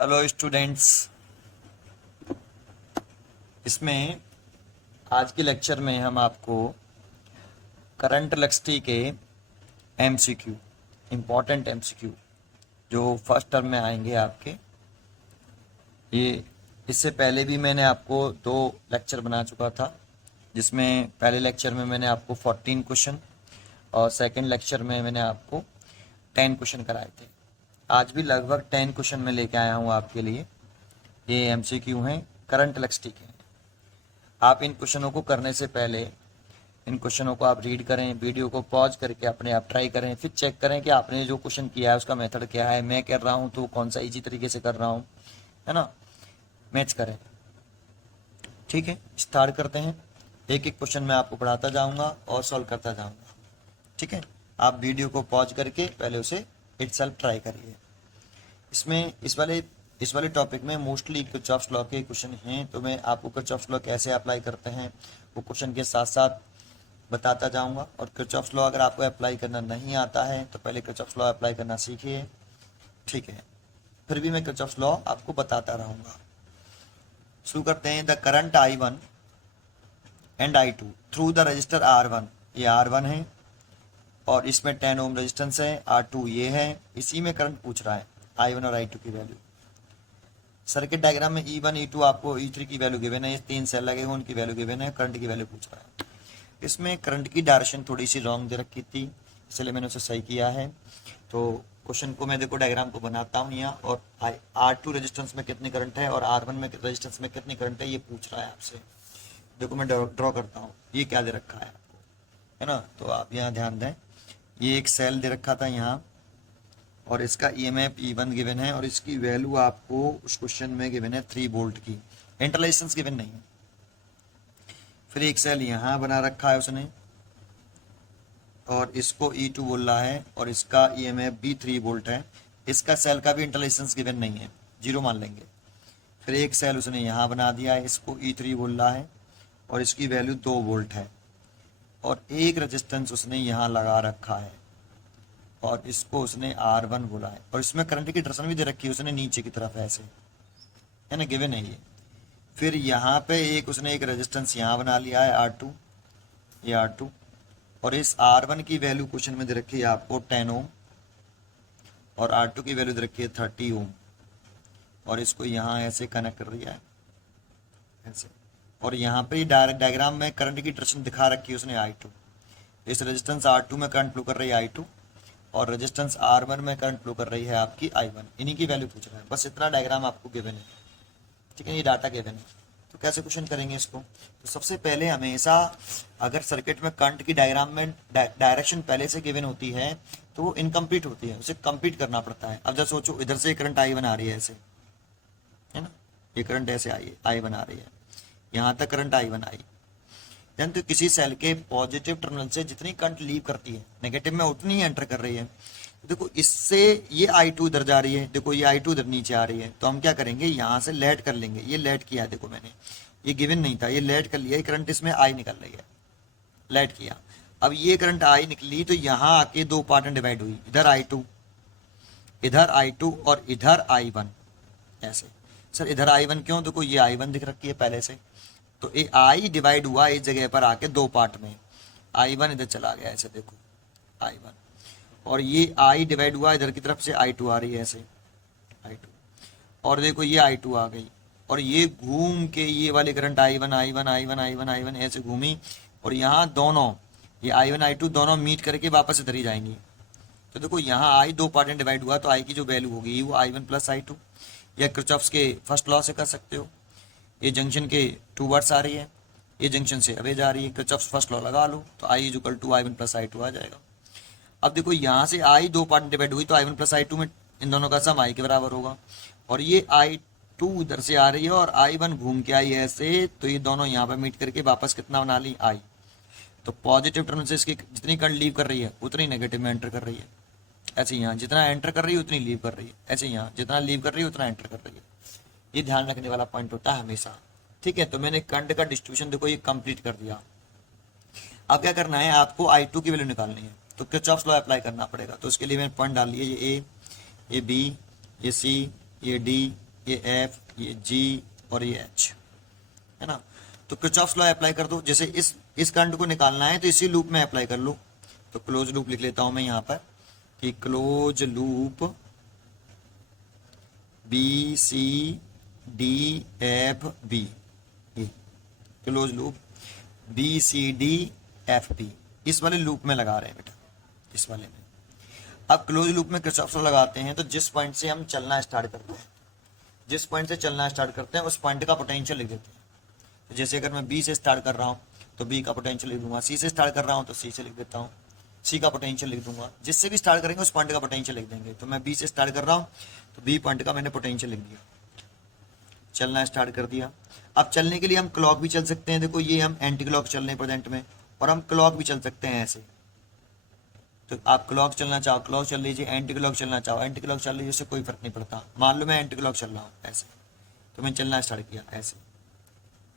Hello students. इसमें आज के लेक्चर में हम आपको करंट इलेक्ट्रिसिटी के एमसीक्यू, इम्पोर्टेंट एमसीक्यू जो फर्स्ट टर्म में आएंगे आपके, ये इससे पहले भी मैंने आपको 2 लेक्चर बना चुका था, जिसमें पहले लेक्चर में मैंने आपको 14 क्वेश्चन और सेकंड लेक्चर में मैंने आपको 10 क्वेश्चन कराए थे। आज भी लगभग 10 क्वेश्चन मैं लेके आया हूँ आपके लिए। ये एमसीक्यू हैं, करंट इलेक्ट्रिसिटी के। आप इन क्वेश्चनों को करने से पहले इन क्वेश्चनों को आप रीड करें, वीडियो को पॉज करके अपने आप ट्राई करें, फिर चेक करें कि आपने जो क्वेश्चन किया है उसका मेथड क्या है, मैं कर रहा हूँ तो कौन सा इजी तरीके से कर रहा हूँ, है ना। मैच करें। ठीक है, स्टार्ट करते हैं। एक एक क्वेश्चन मैं आपको पढ़ाता जाऊंगा और सॉल्व करता जाऊंगा। ठीक है, आप वीडियो को पॉज करके पहले उसे इटसेल्फ ट्राई करिए। इसमें इस वाले टॉपिक में मोस्टली किरचॉफ्स लॉ के क्वेश्चन हैं, तो मैं आपको किरचॉफ्स लॉ कैसे अप्लाई करते हैं वो क्वेश्चन के साथ साथ बताता जाऊंगा। और किरचॉफ्स लॉ अगर आपको अप्लाई करना नहीं आता है तो पहले किरचॉफ्स लॉ अप्लाई करना सीखिए। ठीक है, फिर भी मैं किरचॉफ्स लॉ आपको बताता रहूंगा। शुरू करते हैं। The current I1 and I2 through the register R1, ये R1 है और इसमें 10 ओम रेजिस्टेंस है, R2 ये है। इसी में करंट पूछ रहा है I1 और I2 की वैल्यू। सर्किट डायग्राम में E1 E2 आपको E3 की वैल्यू गिवन है, ये 3 सेल लगे हुए उनकी वैल्यू गिवन है, करंट की वैल्यू पूछ रहा है। इसमें करंट की डायरेक्शन थोड़ी सी रॉन्ग दे रखी थी, इसलिए मैंने उसे सही किया है। तो क्वेश्चन को मैं देखो डायग्राम को बनाता हूँ यहाँ, और R2 रेजिस्टेंस में कितनी करंट है और R1 में रेजिस्टेंस में कितनी करंट है ये पूछ रहा है आपसे। देखो मैं ड्रॉ करता हूँ, ये क्या दे रखा है आपको, है ना। तो आप यहाँ ध्यान दें, ये एक सेल दे रखा था यहाँ और इसका EMF E1 गिवन है और इसकी वैल्यू आपको उस क्वेश्चन में गिवन है 3 वोल्ट की, इंटरलेशंस गिवन नहीं है। फिर एक सेल यहाँ बना रखा है उसने और इसको E2 बोल रहा है और इसका EMF भी 3 वोल्ट है। इसका सेल का भी इंटरलेशंस गिवन नहीं है, 0 मान लेंगे। फिर एक सेल उसने यहाँ बना दिया है, इसको E3 बोल रहा है और इसकी वैल्यू 2 वोल्ट है। और एक रेजिस्टेंस उसने यहाँ लगा रखा है और इसको उसने R1 बोला है और इसमें करंट की डायरेक्शन भी दे रखी है उसने नीचे की तरफ ऐसे, है ना, गिवन है ये। फिर यहाँ पे उसने एक रेजिस्टेंस यहाँ बना लिया है R2, ये R2, और इस R1 की वैल्यू क्वेश्चन में दे रखी है आपको 10 ओम और R2 की वैल्यू दे रखी है 30 ओम और इसको यहाँ ऐसे कनेक्ट कर दिया है ऐसे। और यहाँ पे डायरेक्ट डायग्राम में करंट की डायरेक्शन दिखा रखी है उसने I2। इस रेजिस्टेंस R2 में करंट फ्लो कर रही है I2 और रेजिस्टेंस R1 में करंट फ्लो कर रही है आपकी I1। इन्हीं की वैल्यू पूछ रहा है, बस इतना डायग्राम आपको गिवन है। ठीक है, ये डाटा गिवन है। तो कैसे क्वेश्चन करेंगे इसको, तो सबसे पहले हमेशा अगर सर्किट में करंट की डायग्राम में डायरेक्शन पहले से गिवन होती है तो वो इनकम्प्लीट होती है, उसे कंप्लीट करना पड़ता है। अब जब सोचो इधर से करंट I1 आ रही है ऐसे, है ना, ये करंट ऐसे I1 आ रही है, यहाँ तक करंट I1 आई। देन तो किसी सेल के पॉजिटिव टर्मिनल से जितनी करंट लीव करती है नेगेटिव में उतनी ही एंटर कर रही है। देखो इससे ये I2 इधर जा रही है, देखो ये I2 इधर नीचे आ रही है, तो हम क्या करेंगे यहाँ से लेट कर लेंगे। ये लेट किया है, देखो मैंने, ये गिवन नहीं था, ये लेट कर लिया, ये करंट इसमें I निकल रही है, लेट किया। अब ये करंट I निकली तो यहाँ आके 2 पार्ट में डिवाइड हुई, इधर I2 और इधर I1 ऐसे। सर इधर I1 क्यों, देखो ये I1 दिख रखी है पहले से, तो ये I डिवाइड हुआ इस जगह पर आके 2 पार्ट में, I1 इधर चला गया ऐसे, देखो I1, और ये I डिवाइड हुआ इधर की तरफ से I2 आ रही है ऐसे, I2, और देखो ये I2 आ गई और ये घूम के ये वाली करंट I1 ऐसे घूमी और यहाँ दोनों ये I1 I2 दोनों मीट करके वापस इधर ही जाएंगी। तो देखो यहाँ I 2 पार्ट में डिवाइड हुआ तो I की जो वैल्यू होगी वो I1 प्लस I2, या किरचॉफ्स के फर्स्ट लॉ से कर सकते हो। ये जंक्शन के 2 वर्ड्स आ रही है, ये जंक्शन से अवे जा रही है, किरचॉफ्स फर्स्ट लॉ लगा लो तो I equal to I1 plus I2 आ जाएगा। अब देखो यहाँ से I 2 पार्ट डिवाइड हुई तो I1 प्लस I2 में इन दोनों का सम I के बराबर होगा, और ये I2 इधर से आ रही है और I1 घूम के आई है ऐसे, तो ये दोनों यहाँ पर मीट करके वापस कितना बना ली I। तो पॉजिटिव टर्म से इसकी जितनी करंट लीव कर रही है उतनी नेगेटिव में एंटर कर रही है, ऐसे यहाँ जितना एंटर कर रही है उतनी लीव कर रही है, ऐसे यहाँ जितना लीव कर रही है उतना एंटर कर रही है। ये ध्यान रखने वाला पॉइंट होता है हमेशा। ठीक है, तो मैंने करंट का डिस्ट्रीब्यूशन देखो ये कंप्लीट कर दिया। अब क्या करना है, आपको I2 की वैल्यू निकालनी है, तो किरचॉफ्स लॉ अप्लाई करना पड़ेगा। तो उसके लिए मैंने पॉइंट डाल लिए, ये A, ये B, ये C, ये D, ये एफ, ये जी और ये एच, है ना। तो किरचॉफ्स लॉ अप्लाई कर दो। जैसे इस करंट को निकालना है तो इसी लूप में अप्लाई कर लो। तो क्लोज लूप लिख लेता हूं मैं यहाँ पर कि close loop B C D F B, close loop B C D F B, इस वाले लूप में लगा रहे हैं बेटा, इस वाले में। अब क्लोज लूप में किरचॉफ लॉ लगाते हैं तो जिस पॉइंट से हम चलना स्टार्ट करते हैं, जिस पॉइंट से चलना स्टार्ट करते हैं उस पॉइंट का पोटेंशियल लिख देते हैं। तो जैसे अगर मैं बी से स्टार्ट कर रहा हूँ तो बी का पोटेंशियल लिख दूंगा, सी से स्टार्ट कर रहा हूँ तो सी से लिख देता हूँ, सी का पोटेंशियल लिख दूंगा। जिससे भी स्टार्ट करेंगे उस पॉइंट का पोटेंशियल लिख देंगे। तो मैं बी से स्टार्ट कर रहा हूँ तो बी पॉइंट का मैंने पोटेंशियल लिख दिया, चलना स्टार्ट कर दिया। अब चलने के लिए हम क्लॉक भी चल सकते हैं, देखो ये हम एंटी क्लॉक चल रहे हैं प्रेजेंट में, और हम क्लॉक भी चल सकते हैं ऐसे। तो आप क्लॉक चलना चाहो क्लॉक चल लीजिए, एंटी क्लॉक चलना चाहो एंटी क्लॉक चल लीजिए, उससे कोई फर्क नहीं पड़ता। मान लो मैं एंटी क्लॉक चल रहा हूँ ऐसे, तो मैं चलना स्टार्ट किया ऐसे,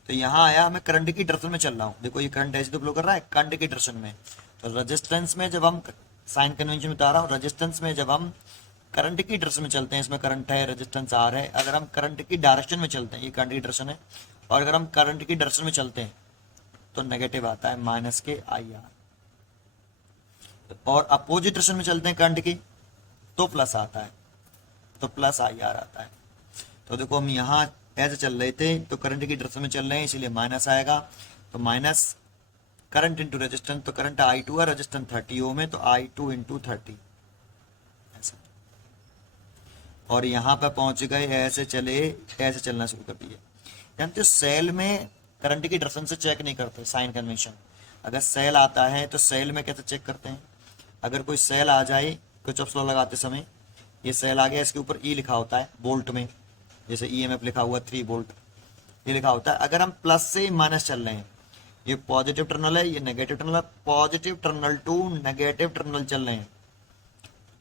तो यहाँ आया मैं करंट की डायरेक्शन में चल रहा हूँ। देखो ये करंट ऐसे तो फ्लो कर रहा है करंट की डायरेक्शन में। तो रेजिस्टेंस में जब हम साइन कन्वेंशन बता रहा हूँ, रेजिस्टेंस में जब हम करंट की डायरेक्शन में चलते हैं, इसमें करंट है रेजिस्टेंस आर है, अगर हम करंट की डायरेक्शन में चलते हैं, ये करंट की डायरेक्शन है, और अगर हम करंट की डायरेक्शन में चलते हैं तो नेगेटिव आता है माइनस के आई आर, और अपोजिट डायरेक्शन में चलते हैं करंट की तो प्लस आता है, तो प्लस आई आर आता है। तो देखो हम यहाँ ऐसे चल रहे थे तो करंट की डायरेक्शन में चल रहे हैं इसीलिए माइनस आएगा, तो माइनस करंट इंटू रेजिस्टेंस, तो करंट आई टू है, रेजिस्टेंस 30 ओम है, तो आई टू इंटू 30 ऐसे। और यहाँ पे पहुंच गए, ऐसे चले, ऐसे चलना शुरू कर दिए। जानते हो सेल में करंट की डायरेक्शन से चेक नहीं करते साइन कन्वेंशन। अगर सेल आता है तो सेल में कैसे चेक करते हैं, अगर कोई सेल आ जाए किरचॉफ लॉ लगाते समय, ये सेल आ गया, इसके ऊपर ई लिखा होता है वोल्ट में, जैसे ईएमएफ लिखा हुआ 3 वोल्ट ये लिखा होता है। अगर हम प्लस से माइनस चल रहे हैं, ये पॉजिटिव टर्मिनल है, ये नेगेटिव टर्मिनल है, positive terminal to negative terminal चल रहे हैं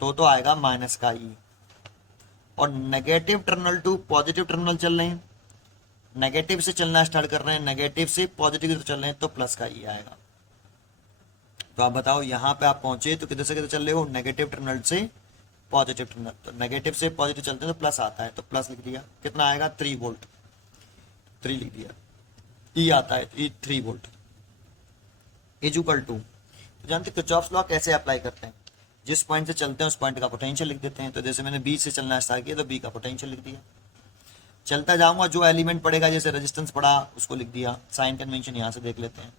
तो आएगा माइनस का ई, और negative terminal to positive terminal चल रहे हैं, नेगेटिव से चलना स्टार्ट कर रहे हैं, नेगेटिव से पॉजिटिव की तरफ चल रहे हैं तो प्लस का ई आएगा। तो आप बताओ यहाँ पे आप पहुंचे तो किधर से किधर चल रहे हो, नेगेटिव टर्मिनल से पॉजिटिव टर्मिनल, तो नेगेटिव से पॉजिटिव चलते हैं तो प्लस आता है, तो प्लस लिख दिया, कितना आएगा 3 वोल्ट, 3 लिख दिया, ई आता है ई 3 वोल्ट इज इक्वल टू। तो जानते किरचॉफ लॉ कैसे अप्लाई करते हैं, जिस पॉइंट से चलते हैं उस पॉइंट का पोटेंशियल लिख देते हैं। तो जैसे मैंने बी से चलना स्टार्ट किया तो बी का पोटेंशियल लिख दिया, चलता जाऊंगा जो एलिमेंट पड़ेगा, जैसे रेजिस्टेंस पड़ा उसको लिख दिया, साइन कन्वेंशन यहाँ से देख लेते हैं।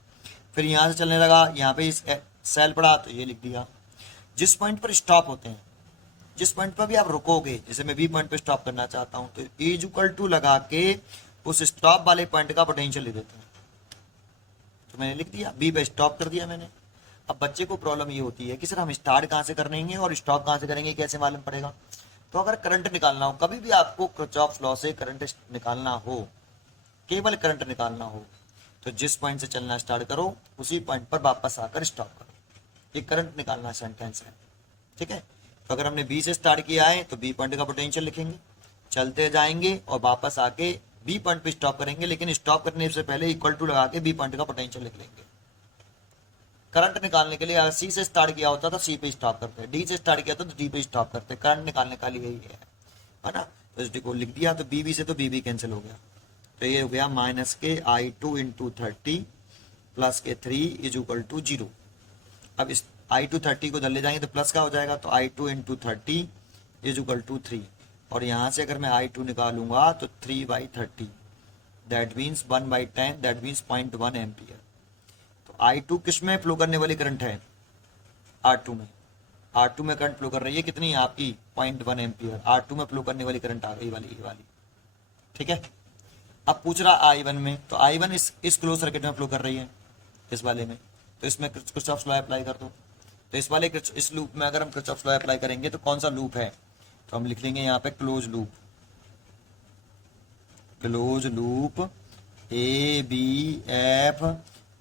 फिर यहाँ से चलने लगा, यहाँ पे इस सेल पड़ा तो ये लिख दिया। जिस पॉइंट पर स्टॉप होते हैं, जिस पॉइंट पर भी आप रुकोगे, जैसे मैं बी पॉइंट पे स्टॉप करना चाहता हूँ तो इज इक्वल टू लगा के उस स्टॉप वाले पॉइंट का पोटेंशियल लिख देते हैं। तो मैंने लिख दिया, बी पे स्टॉप कर दिया मैंने। अब बच्चे को प्रॉब्लम ये होती है कि सर हम स्टार्ट कहाँ से करेंगे और स्टॉप कहाँ से करेंगे, कैसे मालूम पड़ेगा। तो अगर करंट निकालना हो, कभी भी आपको किरचॉफ लॉ से करंट निकालना हो, केवल करंट निकालना हो, तो जिस पॉइंट से चलना स्टार्ट करो उसी पॉइंट पर वापस आकर स्टॉप करो, ये करंट निकालना सेंटेंस है, ठीक है। तो अगर हमने बी से स्टार्ट किया है तो बी पॉइंट का पोटेंशियल लिखेंगे, चलते जाएंगे और वापस आके बी पॉइंट पे स्टॉप करेंगे, लेकिन स्टॉप करने से पहले इक्वल टू लगा के बी पॉइंट का पोटेंशियल लिख लेंगे। करंट निकालने के लिए अगर सी से स्टार्ट किया होता तो सी पे स्टॉप करते, डी से स्टार्ट किया तो डी पे स्टॉप करते, करंट निकालने का लिए यही है ना। तो इस को लिख दिया, तो बी से तो बी कैंसिल हो गया, तो ये हो गया माइनस के आई टू इंटू 30 प्लस के 3 इज इक्वल टू 0। अब इस आई टू 30 को धर ले जाएंगे तो प्लस का हो जाएगा, तो I two into 30 is equal to 3, और यहाँ से अगर मैं आई टू निकालूंगा तो 3/30 that means 1/10 that means 0.1 ampere. तो I2 किस में फ्लो करने वाली करंट है, R2 में, R2 में करंट फ्लो कर रही है कितनी आपकी 0.1 एम्पियर, R2 में फ्लो करने वाली करंट आ गई वाली ये वाली, ठीक है। अब पूछ रहा I1 में, तो I1 इस क्लोज सर्किट में फ्लो कर रही है इस वाले में, तो इसमें किरचॉफ लॉ अप्लाई कर दो। तो इस वाले इस लूप में अगर हम किरचॉफ लॉ अप्लाई करेंगे तो कौन सा लूप है, तो हम लिख लेंगे यहाँ पे close loop, close loop A B F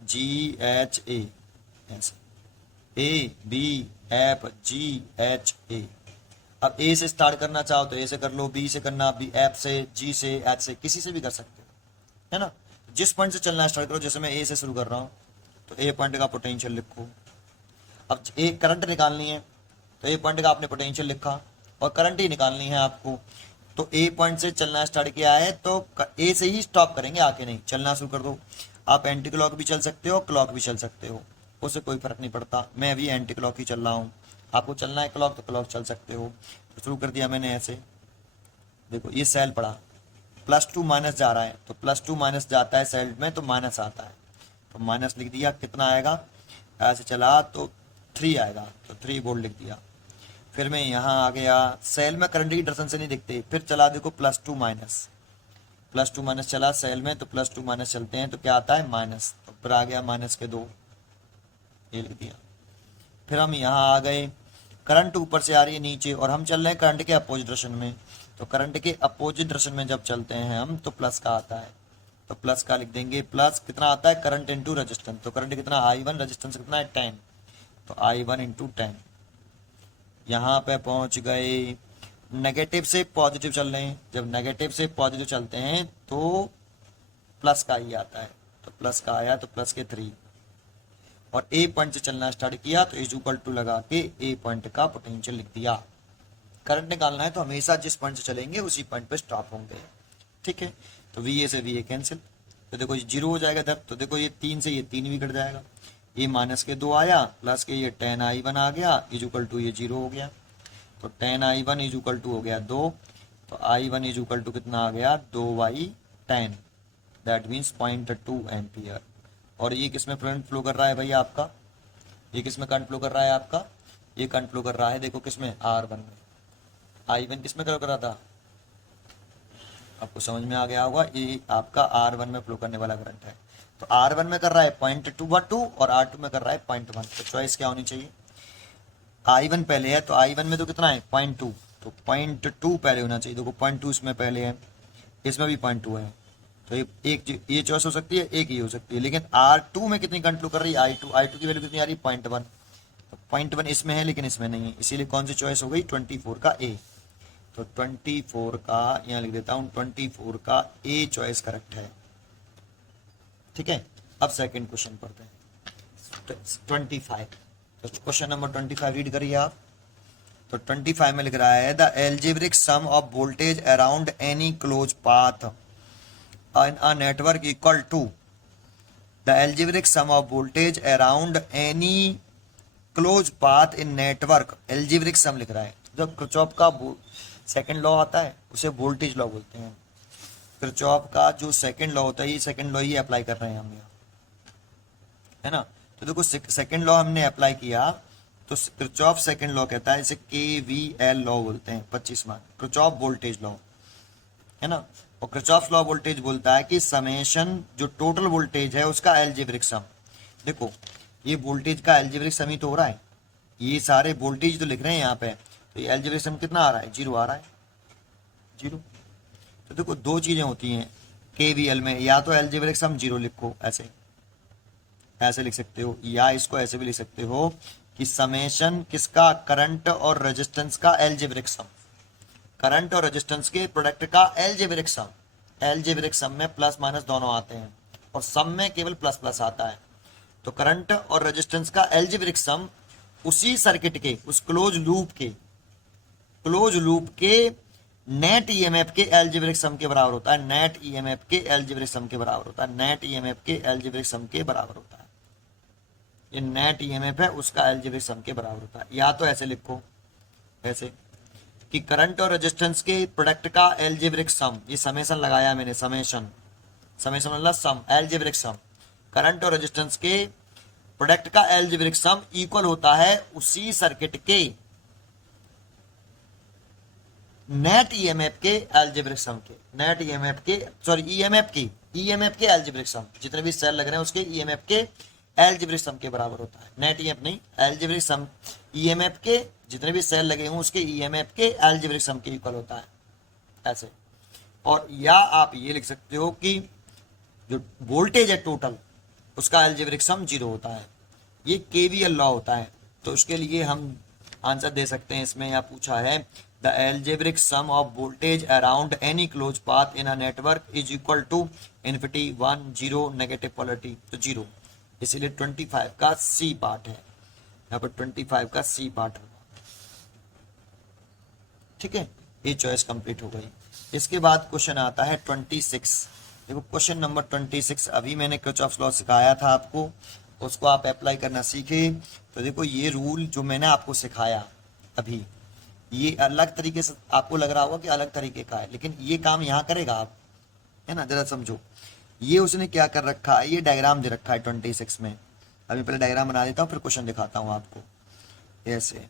G H A, A B F G H A. अब ए से स्टार्ट करना चाहो तो ए से कर लो, बी से करना, बी एफ से, जी से, एच से, किसी से भी कर सकते हो, है ना। जिस पॉइंट से चलना स्टार्ट करो, जैसे मैं ए से शुरू कर रहा हूँ तो ए पॉइंट का पोटेंशियल लिखो। अब ए करंट निकालनी है तो ए पॉइंट का आपने पोटेंशियल लिखा, और करंट ही निकालनी है आपको, तो ए पॉइंट से चलना स्टार्ट किया है तो ए से ही स्टॉप करेंगे, आके नहीं। चलना शुरू कर दो। आप एंटी क्लॉक भी चल सकते हो, क्लॉक भी चल सकते हो, उससे कोई फर्क नहीं पड़ता। मैं अभी एंटी क्लॉक ही चल रहा हूँ, आपको चलना है क्लॉक तो क्लॉक चल सकते हो। तो शुरू कर दिया मैंने ऐसे। देखो ये सेल पड़ा, +2 माइनस जा रहा है, तो +2 माइनस जाता है सेल में तो माइनस आता है, तो माइनस लिख दिया। कितना आएगा, ऐसे चला तो 3 आएगा, तो 3 वोल्ट लिख दिया। फिर मैं यहाँ आ गया, सेल में करंट की डायरेक्शन से नहीं दिखते, फिर चला देखो +2 माइनस, +2 माइनस चला सेल में, तो +2 माइनस चलते हैं तो क्या आता है माइनस, तो फिर आ गया -2, ये लिख दिया। फिर हम यहाँ आ गए, करंट ऊपर से आ रही है नीचे और हम चल रहे हैं करंट के अपोजिट डायरेक्शन में, तो करंट के अपोजिट डायरेक्शन में जब चलते हैं हम तो प्लस का आता है, तो प्लस का लिख देंगे। प्लस कितना आता है, करंट इंटू रेजिस्टेंस, तो करंट कितना I1, रेजिस्टेंस कितना है 10, तो I1 इंटू 10। यहाँ पे पहुंच गए, नेगेटिव से पॉजिटिव चल रहे हैं, जब नेगेटिव से पॉजिटिव चलते हैं तो प्लस का ही आता है, तो प्लस का आया तो प्लस के 3, और ए पॉइंट से चलना स्टार्ट किया तो इज इक्वल टू लगा के ए पॉइंट का पोटेंशियल लिख दिया। करंट निकालना है तो हमेशा जिस पॉइंट से चलेंगे उसी पॉइंट पे स्टॉप होंगे, ठीक है। तो वी ए से वी ए कैंसिल, तो देखो ये 0 हो जाएगा इधर, तो देखो ये 3 से ये 3 भी कट जाएगा, ये -2 आया, प्लस के ये 10I1 आ गया इज इक्वल टू ये 0 हो गया, तो 10I1 इज इक्वल टू हो गया 2, तो I1 इज इक्वल टू कितना आ गया 2/10, दैट मीन्स 0.2 एम्पियर। और ये किस में करंट फ्लो कर रहा है भाई आपका, ये किस में करंट फ्लो कर रहा है आपका, ये करंट फ्लो कर रहा है देखो किस में, R1 में। I1 किस में कर रहा था, आपको समझ में आ गया होगा, ये आपका R1 में फ्लो करने वाला करंट है। तो R1 में कर रहा है 0.2 और R2 में कर रहा है 0.1, तो चॉइस क्या होनी चाहिए, I1 पहले है तो I1 में तो कितना है 0.2, तो 0.2 पहले होना चाहिए। देखो 0.2 इसमें पहले है, इसमें भी 0.2 है, तो ये चॉइस हो सकती है, एक ही हो सकती है। लेकिन R2 में कितनी करंट फ्लो कर रही है, I2 की वैल्यू कितनी आ रही है 0.1, तो 0.1 इसमें है लेकिन इसमें नहीं है, इसीलिए कौन सी चॉइस हो गई 24 का ए। तो 24 का यहाँ लिख देता हूँ, 24 का ए चॉइस करेक्ट है, ठीक है। अब सेकंड क्वेश्चन पढ़ते हैं 25, तो क्वेश्चन नंबर 25 रीड करिए आप। तो 25 में लिख रहा है the algebraic sum of voltage around any close path in a network equal to the algebraic sum of voltage around any close path in network. Algebraic sum लिख रहा है, जब किरचॉफ का सेकंड लॉ आता है उसे वोल्टेज लॉ बोलते हैं। किरचॉफ का जो सेकंड लॉ होता है, ये सेकंड लॉ ही अप्लाई कर रहे हैं हम यहाँ, है ना। तो देखो सेकंड लॉ हमने अप्लाई किया, तो किरचॉफ सेकंड लॉ कहता है, इसे KVL लॉ बोलते हैं, 25 मार्क, किरचॉफ वोल्टेज लॉ, है ना। और किरचॉफ लॉ वोल्टेज बोलता है कि समेशन जो टोटल वोल्टेज है उसका एल्जेब्रिक सम। देखो ये वोल्टेज का एल्जेब्रिक सम ही तो हो रहा है, ये सारे वोल्टेज तो लिख रहे हैं यहाँ पे, तो ये एल्जेब्रिक सम कितना आ रहा है 0 आ रहा है, 0। तो देखो दो चीजें होती हैं KVL में, या तो एल्जेब्रिक सम 0 लिखो, ऐसे लिख सकते हो, या इसको ऐसे भी लिख सकते हो कि समेशन किसका, करंट और रेजिस्टेंस का एल्जेब्रिक सम, करंट और रेजिस्टेंस के प्रोडक्ट का एल्जेब्रिक सम। एल्जेब्रिक सम में प्लस माइनस दोनों आते हैं और सम में केवल प्लस प्लस आता है। तो करंट और रेजिस्टेंस का एल्जेब्रिक सम उसी सर्किट के, उस क्लोज लूप के नेट ईएमएफ के एल्जेब्रिक सम के बराबर होता है, नेट ईएमएफ के एल्जेब्रिक सम के बराबर होता है, नेट ईएमएफ के एल्जेब्रिक सम के बराबर होता है। ये नेट ईएमएफ है उसका एल्जेब्रिक सम के बराबर होता है। या तो ऐसे लिखो, ऐसे कि करंट और रेजिस्टेंस के प्रोडक्ट का एल्जेब्रिक सम, ये समेशन लगाया मैंने, समेशन मतलब सम, एल्जेब्रिक सम, करंट और रेजिस्टेंस के प्रोडक्ट का एल्जेब्रिक सम इक्वल होता है उसी सर्किट के नेट ईएमएफ के एल्जेब्रिक सम के, नेट ईएमएफ के, सॉरी ईएमएफ के एल्जेब्रिक सम, जितने भी सेल लग रहे हैं उसके ईएमएफ के एल्जेब्रिक सम के बराबर होता है। नेट ईएमएफ नहीं, एल्जेब्रिक सम, ईएमएफ के जितने भी सेल लगे हों उसके ईएमएफ के एल्जेब्रिक सम के इक्वल होता है, ऐसे। और या आप ये लिख सकते हो कि जो वोल्टेज है टोटल उसका एल्जेब्रिक सम 0 होता है, ये KVL लॉ होता है। तो उसके लिए हम आंसर दे सकते हैं, इसमें यहाँ पूछा है the algebraic sum of voltage around any close path in a network is equal to infinity 1 0 negative polarity, तो 0, इसीलिए 25 का सी पार्ट है, यहाँ पर 25 का सी पार्ट होगा, ठीक है। ये चॉइस कंप्लीट हो गई। इसके बाद क्वेश्चन आता है 26। देखो क्वेश्चन नंबर 26, अभी मैंने किरचॉफ लॉ सिखाया था आपको, उसको आप अप्लाई करना सीखे। तो देखो ये रूल जो मैंने आपको सिखाया अभी, ये अलग तरीके से आपको लग रहा होगा कि अलग तरीके का है, लेकिन ये काम यहाँ करेगा आप, है ना, जरा समझो। ये उसने क्या कर रखा है, ये डायग्राम दे रखा है 26 में। अभी पहले डायग्राम बना देता हूँ फिर क्वेश्चन दिखाता हूँ आपको। ऐसे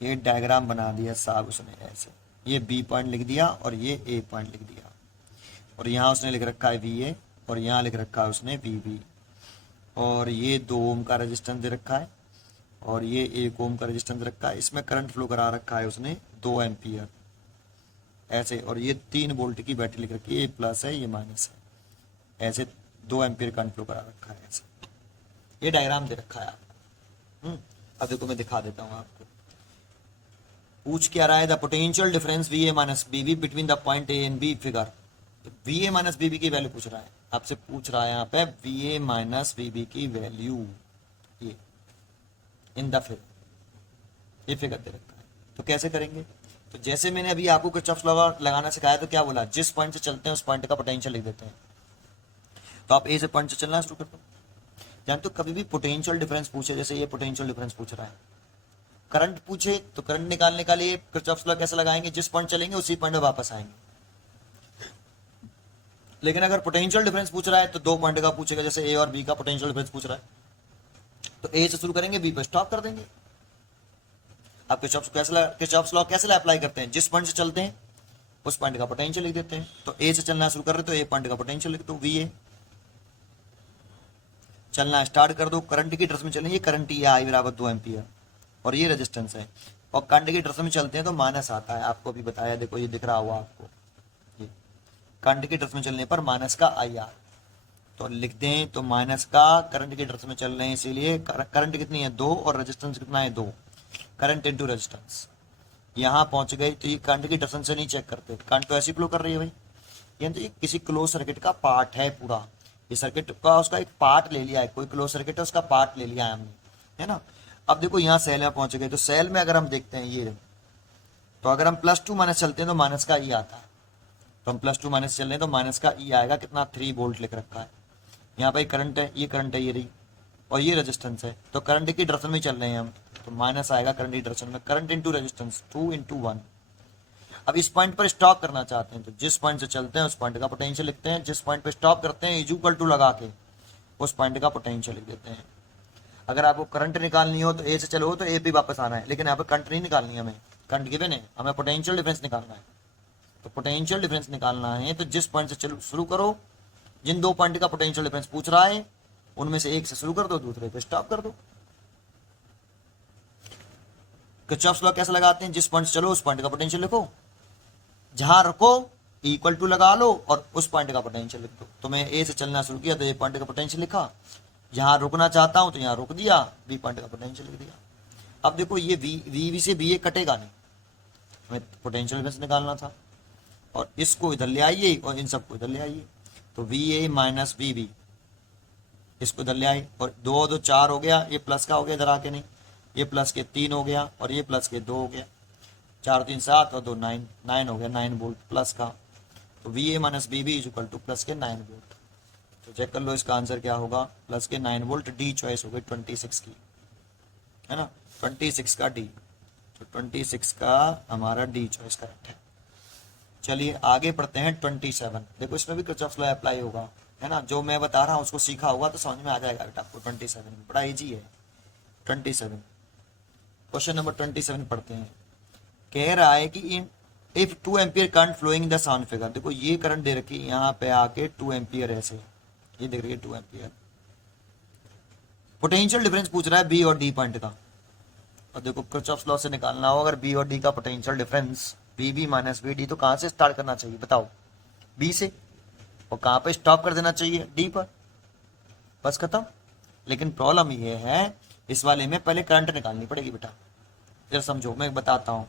ये डायग्राम बना दिया साहब उसने, ऐसे ये बी पॉइंट लिख दिया और ये ए पॉइंट लिख दिया, और यहाँ उसने लिख रखा है वी ए, और यहाँ लिख रखा है उसने वी बी, और ये 2 ओम का रेजिस्टेंस दे रखा है, और ये 1 ओम का रेजिस्टेंस दे रखा है। इसमें करंट फ्लो करा रखा है उसने 2 एम्पियर ऐसे, और ये 3 वोल्ट की बैटरी लिख रखी है, ये प्लस है ये माइनस है, ऐसे 2 एम्पियर करंट फ्लो करा रखा है ऐसे। ये डायग्राम दे रखा है आपको। अब देखो मैं दिखा देता हूँ आपको। पूछ क्या रहा है, the potential difference V A minus B B between the point A and B figure. V A minus B B की वैल्यू पूछ रहा है आपसे, पूछ रहा है यहाँ पे V A minus B B की वैल्यू, ये इन द फिगर, ये फिगर दे रखा है। तो कैसे करेंगे, तो जैसे मैंने अभी आपको किरचॉफ लॉ लगाना सिखाया, तो क्या बोला, जिस पॉइंट से चलते हैं उस पॉइंट का पोटेंशियल लिख देते हैं। तो आप ए से पॉइंट से चलना शुरू कर दो। जानते हो कभी भी पोटेंशियल डिफरेंस पूछे, जैसे ये पोटेंशियल डिफरेंस पूछ रहा है, करंट पूछे तो करंट निकालने के लिए किरचॉफ लॉ कैसे लगाएंगे, जिस पॉइंट चलेंगे उसी पॉइंट में वापस आएंगे। लेकिन अगर पोटेंशियल डिफरेंस पूछ रहा है तो 2 पॉइंट का पूछेगा, जैसे ए और बी का पोटेंशियल डिफरेंस पूछ रहा है, तो ए से शुरू करेंगे, बी पर स्टॉप कर देंगे। आप किरचॉफ लॉ कैसे अप्लाई करते हैं, जिस पॉइंट से चलते हैं उस पॉइंट का पोटेंशियल लिख देते हैं। तो ए से चलना शुरू कर रहे तो ए पॉइंट का पोटेंशियल लिख दो वी ए, चलना स्टार्ट कर दो। करंट की तरफ में चलेंगे, करंट ये आई बराबर 2 एम्पियर, और ये रेजिस्टेंस है, और करंट की तरफ में चलते हैं तो माइनस आता है, आपको अभी बताया, देखो ये दिख रहा हुआ आपको, ये करंट की तरफ में चलने पर माइनस का आई आर, तो लिख दें तो माइनस का, करंट की तरफ में चल रहे हैं इसीलिए, करंट कितनी है 2 और रेजिस्टेंस कितना है 2, करंट इनटू रेजिस्टेंस। यहाँ पहुंच गए तो ये करंट की डायरेक्शन से नहीं चेक करते, करंट तो ऐसी फ्लो कर रही है भाई, ये तो ये किसी क्लोज सर्किट का पार्ट है पूरा, ये सर्किट का उसका एक पार्ट ले लिया है, कोई क्लोज सर्किट है उसका पार्ट ले लिया है हमने, है ना। अब देखो यहाँ सेल में पहुंच गए, तो सेल में अगर हम देखते हैं ये, तो अगर हम +2 माइनस चलते हैं तो माइनस का ई आता है, तो हम +2 माइनस चल रहे हैं तो माइनस का ई आएगा, कितना 3 वोल्ट लिख रखा है। यहाँ पर करंट है, ये करंट है ये रही, और ये रेजिस्टेंस है, तो करंट की डायरेक्शन में चल रहे हैं हम, तो माइनस आएगा करंट की डायरेक्शन में, करंट इंटू रेजिस्टेंस 2 × 1। अब इस पॉइंट पर स्टॉप करना चाहते हैं तो जिस पॉइंट से चलते हैं उस पॉइंट का पोटेंशियल लिखते हैं, जिस पॉइंट पर स्टॉप करते हैं इक्वल टू लगा के उस पॉइंट का पोटेंशियल लिख देते हैं। अगर आपको करंट निकालनी हो तो ए से चलो तो ए पे वापस आना है, लेकिन यहाँ पर करंट नहीं निकालनी है हमें, करंट गिवन है, हमें पोटेंशियल डिफरेंस निकालना है। तो पोटेंशियल डिफरेंस निकालना है तो जिस पॉइंट से चलो शुरू करो, जिन 2 पॉइंट का पोटेंशियल डिफरेंस पूछ रहा है उनमें से एक से शुरू कर दो, दूसरे पे स्टॉप कर दो। किरचॉफ लॉ कैसे लगाते हैं, जिस पॉइंट से चलो उस पॉइंट का पोटेंशियल लिखो, जहां रुको इक्वल टू लगा लो और उस पॉइंट का पोटेंशियल लिख दो। तो मैं ए से चलना शुरू किया तो ए पॉइंट का पोटेंशियल लिखा, जहां रुकना चाहता हूं तो यहां रुक दिया, बी पॉइंट का पोटेंशियल लिख दिया। अब देखो ये वी से बी ए कटेगा नहीं, हमें पोटेंशियल डिफरेंस निकालना था, और इसको इधर ले आइए और इन सबको इधर ले आइए, तो V A minus B B, इसको इधर ले आए, और 2 और 2 4 हो गया, ये प्लस का हो गया इधर आके, नहीं ये प्लस के 3 हो गया, और ये प्लस के 2 हो गया, 4 और 3 7 और 2 9 हो गया, 9 वोल्ट प्लस का। तो V A minus B B equal to plus के 9 वोल्ट। तो चेक कर लो इसका आंसर क्या होगा, प्लस के 9 वोल्ट, डी चॉइस हो गई 26 की, है ना, 26 का डी, तो 26 का हमारा डी चॉइस करेक्ट है। चलिए आगे पढ़ते हैं 27। देखो इसमें भी किरचॉफ लॉ अप्लाई होगा, है ना, जो मैं बता रहा हूँ उसको सीखा होगा तो समझ में आ जाएगा बेटा आपको। 27 बड़ा इजी है। 27 क्वेश्चन नंबर 27 पढ़ते हैं। कह रहा है कि in if 2 ampere current flowing the sound figure, देखो ये करंट दे रखी है यहाँ पे आके 2 एम्पियर ऐसे, ये देख रही है 2 एम्पियर। पोटेंशियल डिफरेंस पूछ रहा है बी और डी पॉइंट का, और देखो किरचॉफ लॉ से निकालना हो अगर बी और डी का potential difference B B minus B D, तो कहाँ से स्टार्ट करना चाहिए बताओ, बी से, और कहाँ पे स्टॉप कर देना चाहिए, डी पर, बस खत्म। लेकिन प्रॉब्लम ये है इस वाले में पहले करंट निकालनी पड़ेगी बेटा, जरा समझो मैं बताता हूँ।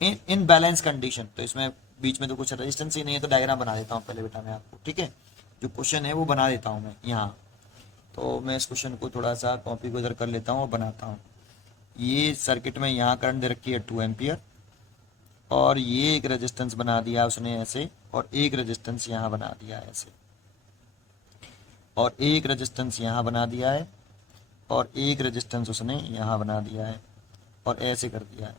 इन बैलेंस कंडीशन, तो इसमें बीच में तो कुछ रेजिस्टेंस ही नहीं है, तो डायग्राम बना देता हूँ पहले बेटा मैं आपको, ठीक है, जो क्वेश्चन है वो बना देता हूँ मैं यहाँ। तो मैं इस क्वेश्चन को थोड़ा सा कॉपी को इधर कर लेता हूँ और बनाता हूँ। ये सर्किट में यहाँ करंट दे रखी है 2 एम्पियर, और ये एक रेजिस्टेंस बना दिया उसने ऐसे, और एक रेजिस्टेंस यहाँ बना दिया है ऐसे, और एक रेजिस्टेंस यहाँ बना दिया है, और एक रेजिस्टेंस उसने यहाँ बना दिया है, और ऐसे कर दिया है।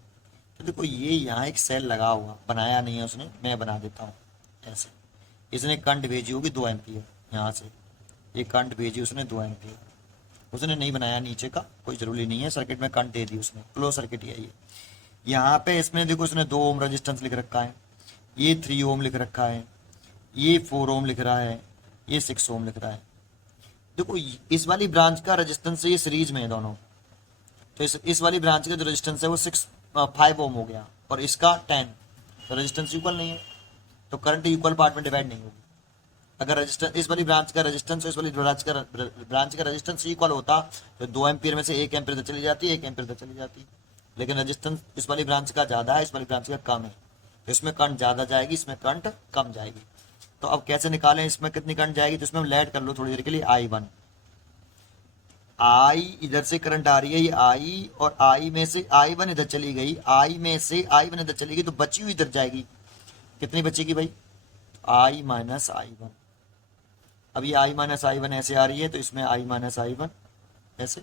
तो देखो ये यहाँ एक सेल लगा हुआ, बनाया नहीं है उसने, मैं बना देता हूँ ऐसे। इसने करंट भेजी होगी 2 एम्पियर यहाँ से, ये करंट भेजी उसने 2 एम्पियर, उसने नहीं बनाया नीचे का, कोई ज़रूरी नहीं है, सर्किट में करंट दे दी उसने, क्लोज सर्किट ही है ये। यहाँ पे इसमें देखो उसने 2 ओम रेजिस्टेंस लिख रखा है, ये 3 ओम लिख रखा है, ये 4 ओम लिख रहा है, ये 6 ओम लिख रहा है। देखो इस वाली ब्रांच का रेजिस्टेंस ये सीरीज में है दोनों, तो इस वाली ब्रांच का जो रेजिस्टेंस है वो 5 ओम हो गया, और इसका 10, तो रेजिस्टेंस इक्वल नहीं है, तो करंट इक्वल पार्ट में डिवाइड नहीं होगी। अगर रेजिस्टेंस इस वाली ब्रांच का रेजिस्टेंस और इस वाली ब्रांच का रेजिस्टेंस इक्वल होता तो 2 एम्पियर में से 1 एम्पियर तक चली जाती, 1 एम्पियर तक चली जाती। लेकिन रेजिस्टेंस इस वाली ब्रांच का ज़्यादा है, इस वाली ब्रांच का कम है, तो इसमें करंट ज़्यादा जाएगी, इसमें करंट कम जाएगी। तो अब कैसे निकालें इसमें कितनी करंट जाएगी, तो इसमें हम लेट कर लो थोड़ी देर के लिए I1। आई इधर से करंट आ रही है, ये आई, और आई में से I1 इधर चली गई, आई में से I1 इधर चली गई, तो बची हुई इधर जाएगी, कितनी बचेगी भाई, I माइनस I1। अब ये I माइनस I1 ऐसे आ रही है, तो इसमें I माइनस I1 ऐसे,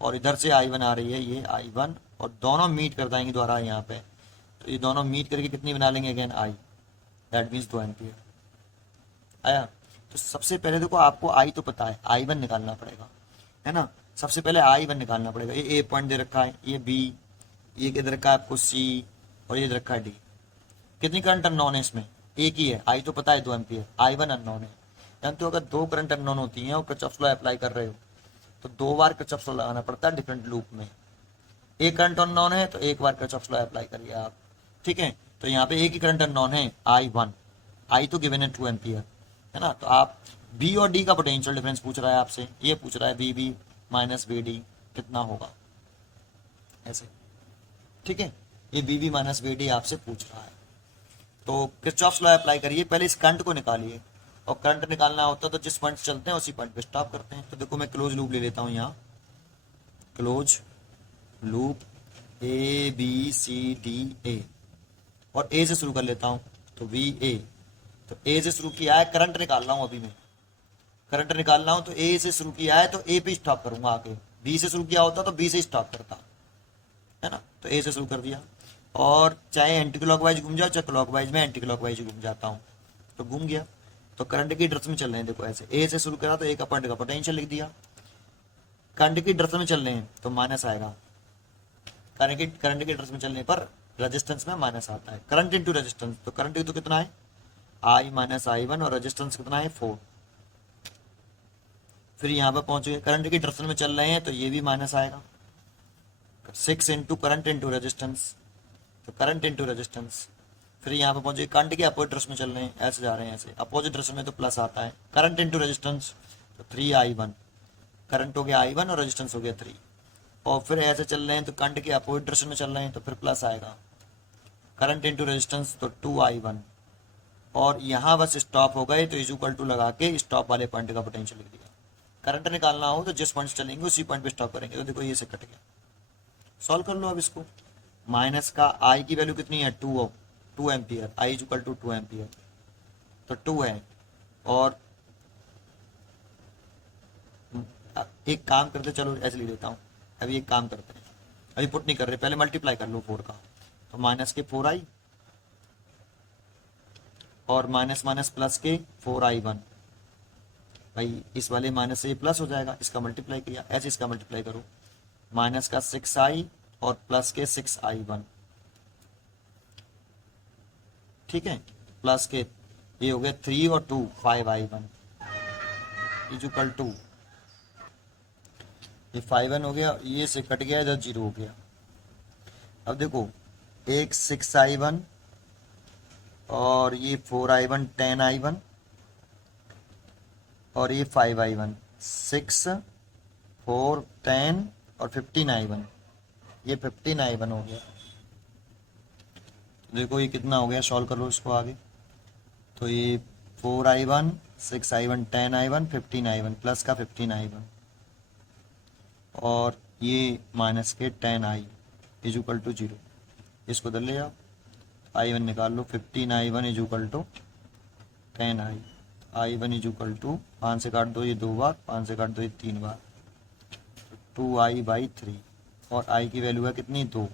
और इधर से I1 आ रही है, ये I1, और दोनों मीट कर जाएंगे दोबारा यहाँ पे, तो ये दोनों मीट करके कितनी बना लेंगे again I, that means 2 ampere आया। तो सबसे पहले देखो आपको I तो पता है, I1 निकालना पड़ेगा, है ना। सबसे पहले I1 निकालना पड़ेगा। ये A पॉइंट दे रखा है, ये B, ये दे रखा है आपको C, और ये दे रखा है D। कितनी करंट अननोन है इसमें, एक ही है, I तो पता है 2 एम्पियर, I1 अननोन है। जानते हो अगर 2 करंट अननोन होती हैं और किरचॉफ लॉ अप्लाई कर रहे हो तो 2 बार किरचॉफ लॉ लगाना पड़ता है डिफरेंट लूप में। एक करंट अननोन है तो एक बार किरचॉफ लॉ अप्लाई करिए आप, ठीक है। तो यहाँ पे एक ही करंट अननोन है I1, I तो गिवन है 2 एम्पियर, है ना। तो आप बी और डी का पोटेंशियल डिफरेंस पूछ रहा है आपसे, ये पूछ रहा है B B minus B D कितना होगा ऐसे, ठीक है। ये B B minus B D आपसे पूछ रहा है। तो किरचॉफ लॉ अप्लाई करिए, पहले इस करंट को निकालिए, और करंट निकालना होता है तो जिस पॉइंट से चलते हैं उसी पॉइंट पे स्टॉप करते हैं। तो देखो मैं क्लोज लूप ले लेता हूँ यहाँ, close loop A B C D A, और ए से शुरू कर लेता हूँ, तो वी ए। तो ए से शुरू किया है, करंट निकाल रहा हूँ अभी मैं, करंट निकालना हो तो ए से शुरू किया है तो ए पे स्टॉप करूंगा आके, बी से शुरू किया होता तो बी से स्टॉप करता, है ना। तो ए से शुरू कर दिया, और चाहे एंटी क्लॉकवाइज घूम जाओ चाहे क्लॉकवाइज में एंटी क्लॉकवाइज घूम जाता हूँ, तो घूम गया। तो करंट की डायरेक्शन में चल रहे हैं, देखो ऐसे ए से शुरू करा तो ए का पॉइंट का पोटेंशियल लिख दिया, करंट की डायरेक्शन में चल रहे हैं तो माइनस आएगा, करंट की डायरेक्शन में चलने पर रेजिस्टेंस में माइनस आता है, करंट इंटू रेजिस्टेंस, तो करंट तो कितना है I माइनस I1, और रेजिस्टेंस कितना है 4। फिर यहाँ पर पहुंच गए, करंट की डायरेक्शन में चल रहे हैं तो ये भी माइनस आएगा, 6 इंटू करंट इंटू रेजिस्टेंस, तो करंट इंटू रेजिस्टेंस। फिर यहाँ पर पहुंचे, करंट के अपोजिट डायरेक्शन में चल रहे हैं, ऐसे जा रहे हैं ऐसे, अपोजिट डायरेक्शन में तो प्लस आता है, करंट इंटू रेजिस्टेंस, तो 3I1, करंट हो गया I1 और रेजिस्टेंस हो गया 3। और फिर ऐसे चल रहे हैं तो करंट के अपोजिट डायरेक्शन में चल रहे हैं तो फिर प्लस आएगा, करंट इंटू रेजिस्टेंस, तो 2I1, और यहाँ बस स्टॉप हो गए तो इज इक्वल टू लगा के स्टॉप वाले पॉइंट का पोटेंशियल लिख दिया। करंट निकालना हो तो जिस पॉइंट से चलेंगे उसी पॉइंट पे स्टॉप करेंगे, तो देखो ये से कट गया। सॉल्व कर लो अब इसको, माइनस का आई की वैल्यू कितनी है 2 ampere, I is equal to 2 ampere, तो 2 है। और एक काम करते, चलो ऐसे लिख देता हूँ, अभी एक काम करते हैं, अभी पुट नहीं कर रहे, पहले मल्टीप्लाई कर लो 4 का, तो माइनस के 4i, और माइनस माइनस प्लस के 4I1, भाई इस वाले माइनस से ये प्लस हो जाएगा, इसका मल्टीप्लाई किया, ऐसे इसका मल्टीप्लाई करो, माइनस का 6i और प्लस के 6I1, ठीक है, प्लस के ये हो गया 3 और 2 5I1 इक्वल टू, ये 5 हो गया, ये से कट गया, इधर 0 हो गया। अब देखो एक 6I1 और ये 4I1 10I1, और ये 5I1, 6 4 10 और 15I1, ये 15I1 हो गया। देखो ये कितना हो गया, सॉल्व कर लो इसको आगे, तो ये 4I1 6I1 10I1 15I1 plus का 15I1, और ये माइनस के 10I इज इक्वल टू 0, इसको इधर ले आओ, I1 निकाल लो, 15I1 is equal to 10I, I1 is equal to 5 से काट दो ये 2 बार, 5 से काट दो ये 3 बार, 2I/3 और I की वैल्यू है कितनी 2,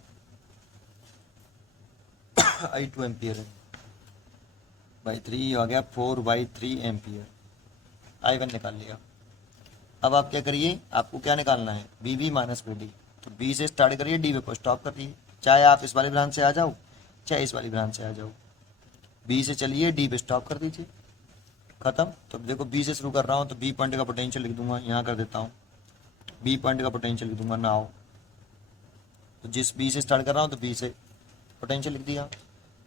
I 2 एम्पियर है बाई 3 आ गया 4/3 एम्पियर। I1 निकाल लिया। अब आप क्या करिए, आपको क्या निकालना है, BB माइनस BD। तो B से स्टार्ट करिए, D पे स्टॉप कर दिए, चाहे आप इस वाली ब्रांच से आ जाओ चाहे इस वाली ब्रांच से आ जाओ। B से चलिए, D पे स्टॉप कर दीजिए, खत्म। तो देखो B से शुरू कर रहा हूँ तो B पॉइंट का पोटेंशियल लिख दूंगा, यहाँ कर देता हूँ, B पॉइंट का पोटेंशियल लिख दूंगा नाउ। तो जिस B से स्टार्ट कर रहा हूँ तो B से पोटेंशियल लिख दिया,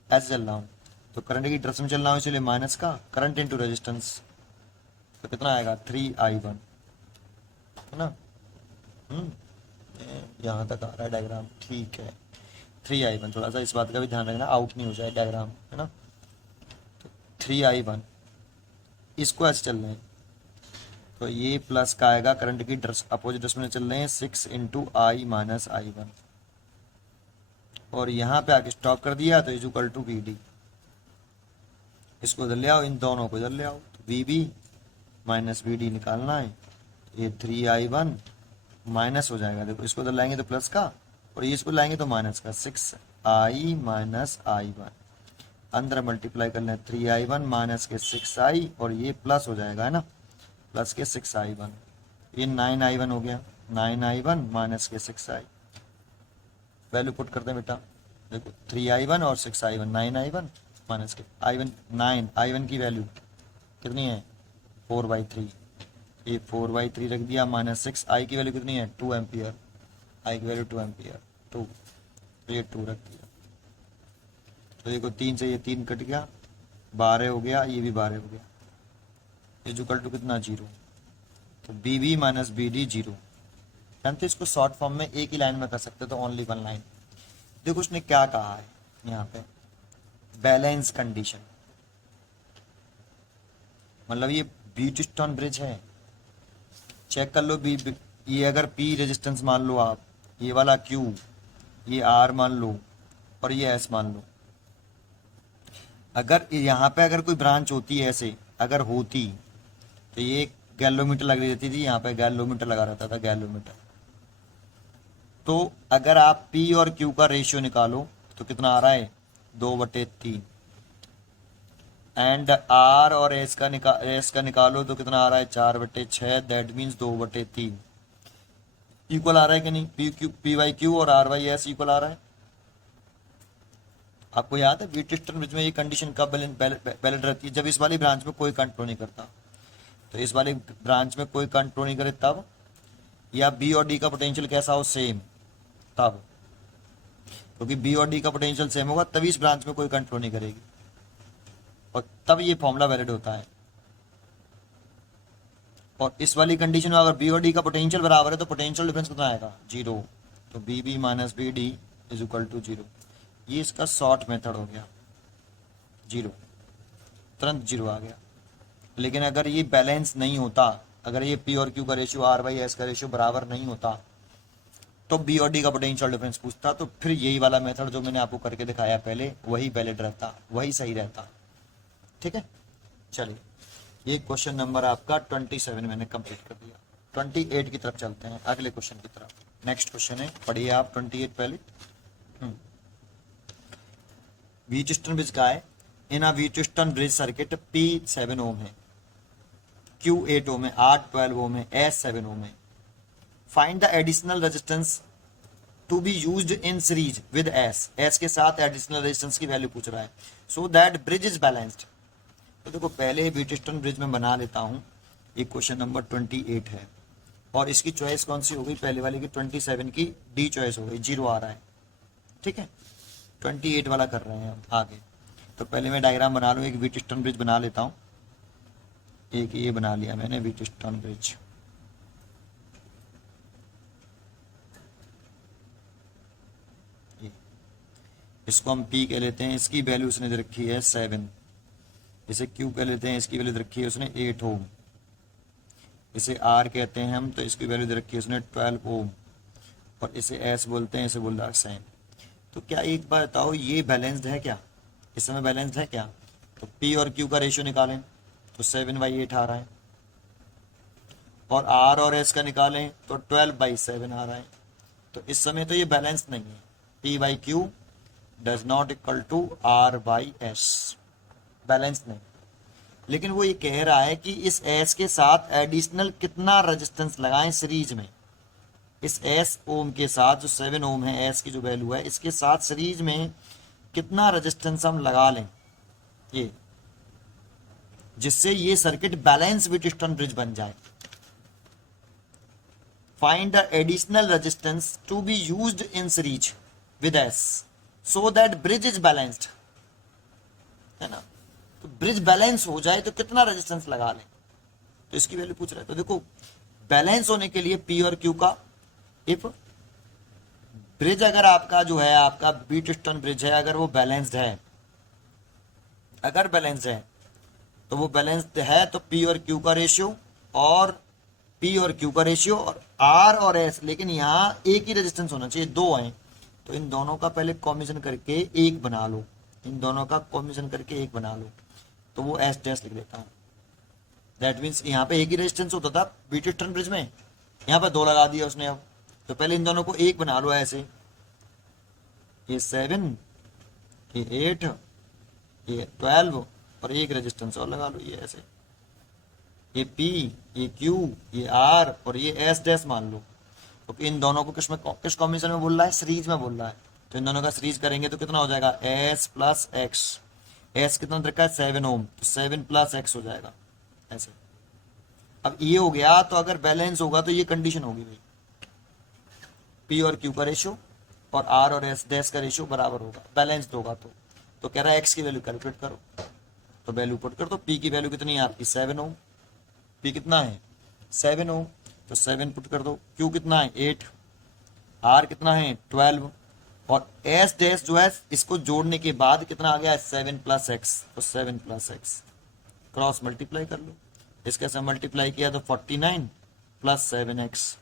ऐसे चल रहा हूँ। तो करंट की डायरेक्शन में चल रहा हूँ, इसलिए माइनस का करंट इनटू रेजिस्टेंस, तो कितना आएगा 3I1, है ना। यहाँ तक आ रहा है डायग्राम, ठीक है। 3I1, थोड़ा सा इस बात का भी ध्यान रखना आउट नहीं हो जाए डायग्राम, है ना। तो 3I1 इसको ऐसे चल रहे हैं, तो ये प्लस का आएगा, करंट की अपोजिट डायरेक्शन में चल रहे हैं 6 इंटू I माइनस I1, और यहाँ पे आके स्टॉप कर दिया तो इज इक्वल टू BD। इसको इधर ले आओ, इन दोनों को इधर ले आओ, तो BB माइनस BD निकालना है। ये 3I1 माइनस हो जाएगा, देखो इसको इधर लाएंगे तो प्लस का, और ये इसको लाएंगे तो माइनस का, 6I माइनस I1, अंदर मल्टीप्लाई कर लें 3I1 माइनस के 6I, और ये प्लस हो जाएगा, है ना, प्लस के 6I1, ये 9I1 हो गया, 9I1 माइनस के 6I। वैल्यू पुट करते हैं बेटा, देखो 3I1 और 6I1, 9I1 माइनस के I1, 9I1 की वैल्यू कितनी है 4/3, ये 4/3 रख दिया, माइनस 6I की वैल्यू कितनी है 2 एम्पियर, I की वैल्यू 2 एम्पियर, 2, तो ये 2 रख दिया। तो देखो 3 से ये 3 कट गया, 12 हो गया, ये भी 12 हो गया, इज इक्वल टू कितना 0। तो BB माइनस BD 0। जानते इसको शॉर्ट फॉर्म में एक ही लाइन में कर सकते, तो ओनली 1 लाइन। देखो उसने क्या कहा है यहाँ पे, बैलेंस कंडीशन, मतलब ये व्हीटस्टोन ब्रिज है, चेक कर लो। ये अगर P रेजिस्टेंस मान लो आप, ये वाला Q, ये R मान लो, और ये S मान लो। अगर यहाँ पे अगर कोई ब्रांच होती है ऐसे, अगर होती तो ये गैलोमीटर लग रही थी, यहाँ पे गैलोमीटर लगा रहता था, गैलोमीटर। तो अगर आप P और Q का रेशियो निकालो तो कितना आ रहा है 2/3, एंड R और S का निकालो तो कितना आ रहा है 4/6, दैट मीन्स 2/3। इक्वल आ रहा है कि नहीं, P/Q और R/S इक्वल आ रहा है। आपको याद है व्हीटस्टोन ब्रिज में ये कंडीशन कब बैलेंस रहती है, जब इस वाली ब्रांच में कोई करंट फ्लो नहीं करता। तो इस वाली ब्रांच में कोई करंट फ्लो नहीं करे तब, या B और D का पोटेंशियल कैसा हो सेम तब, क्योंकि B और D का पोटेंशियल सेम होगा तभी इस ब्रांच में कोई करंट फ्लो नहीं करेगी, और तब ये फॉर्मूला वैलिड होता है। और इस वाली कंडीशन में अगर B और D का पोटेंशियल बराबर है तो पोटेंशियल डिफरेंस कितना आएगा 0। तो BB minus BD is equal to 0। ये इसका शॉर्ट मेथड हो गया, 0, तुरंत 0 आ गया। लेकिन अगर ये बैलेंस नहीं होता, अगर ये P और Q का रेशियो R/S का रेशियो बराबर नहीं होता, तो B और D का पोटेंशियल डिफरेंस पूछता, तो फिर यही वाला मेथड जो मैंने आपको करके दिखाया पहले वही वैलिड रहता, वही सही रहता। ठीक है, चलिए ये क्वेश्चन नंबर आपका 27 मैंने कंप्लीट कर दिया। 28 की तरफ चलते हैं, अगले क्वेश्चन की तरफ। नेक्स्ट क्वेश्चन है, पढ़िए आप 28 पहले। व्हीटस्टोन ब्रिज का है, इन अ Wheatstone bridge circuit P 7 ohm है, Q 8 ओम है, R 12 ओम है, S 7 ओम है। Find the additional resistance to be used in series with S के साथ एडिशनल रेजिस्टेंस की वैल्यू पूछ रहा है, सो दैट ब्रिज इज बैलेंस्ड। तो देखो पहले व्हीटस्टोन ब्रिज में बना लेता हूँ, ये क्वेश्चन नंबर 28 है, और इसकी चॉइस कौन सी हो गई, पहले वाले की 27 की D चॉइस हो गई, 0 आ रहा है। ठीक है, 28 वाला कर रहे हैं हम आगे। तो पहले मैं डायग्राम बना लूँ, एक व्हीटस्टोन ब्रिज बना लेता हूँ, एक ये बना लिया मैंने व्हीटस्टोन ब्रिज। इसको हम P कह लेते हैं, इसकी वैल्यू उसने दे रखी है 7। इसे Q कह लेते हैं, इसकी वैल्यू दे रखी है उसने 8 ओम। इसे R कहते हैं हम, तो इसकी वैल्यू दे रखी है उसने 12 ओम। और इसे S बोलते हैं, इसे बोल रहा है 7। तो क्या एक बात बताओ, ये बैलेंस्ड है क्या, इस समय बैलेंस्ड है क्या? तो P और Q का रेशियो निकालें तो 7/8 आ रहा है, और R और S का निकालें तो 12/7 आ रहा है। तो इस समय तो ये बैलेंस नहीं है। P/Q does not equal to R/S, balance नहीं। लेकिन वो ये कह रहा है कि इस S के साथ एडिशनल कितना रेजिस्टेंस लगाएं सीरीज में। इस S ओम के साथ जो 7 ओम है, S की जो वैल्यू है, इसके साथ सीरीज में कितना रेजिस्टेंस हम लगा लें ये, जिससे ये सर्किट बैलेंस व्हीटस्टोन ब्रिज बन जाए। Find the additional resistance to be used in series with S so that bridge is balanced, है ना। तो ब्रिज बैलेंस हो जाए तो कितना रेजिस्टेंस लगा लें, तो इसकी वैल्यू पूछ रहा है। तो देखो, बैलेंस होने के लिए P और Q का, इफ ब्रिज अगर आपका जो है, आपका व्हीटस्टोन ब्रिज है, अगर वो बैलेंस्ड है, अगर बैलेंस्ड है तो वो बैलेंस्ड है तो P और Q का रेशियो, और P और Q का रेशियो, और R और S, लेकिन यहाँ एक ही रेजिस्टेंस होना चाहिए, दो हैं, तो इन दोनों का पहले कॉम्बिनेशन करके एक बना लो, इन दोनों का कॉम्बिनेशन करके एक बना लो, तो वो S डैश लिख देता हूँ। दैट मीन्स यहाँ पे एक ही रेजिस्टेंस होता था व्हीटस्टोन ब्रिज में, यहाँ पे दो लगा दिया उसने। अब तो पहले इन दोनों को एक बना लो ऐसे, ये 7, ये 8, ये 12, और एक रेजिस्टेंस और लगा लो ये ऐसे, ये P, ये Q, ये R, और ये S डैश मान लो। तो इन दोनों को किस कॉम्बिनेशन में बोल रहा है? सीरीज में बोल रहा है। तो इन दोनों का सीरीज करेंगे तो कितना हो जाएगा? S plus x. S कितना रखा है? 7 ओम, तो 7 प्लस एक्स हो जाएगा ऐसे। अब ये हो गया, तो अगर बैलेंस होगा तो ये कंडीशन होगी भाई, P और Q का रेशियो और R और S डैश का रेशियो बराबर होगा, बैलेंस्ड होगा। तो कह रहा है x की वैल्यू कैलकुलेट करो, तो वैल्यू पुट कर दो। P की वैल्यू कितनी है आपकी? 7 ओम। P कितना है? 7 ओम, तो 7 पुट कर दो। Q कितना है? 8। R कितना है? 12। और S डैश जो है, इसको जोड़ने के बाद कितना आ गया? 7 प्लस एक्स, तो 7 प्लस एक्स क्रॉस मल्टीप्लाई कर लो। इसके से मल्टीप्लाई किया तो 49 प्लस 7x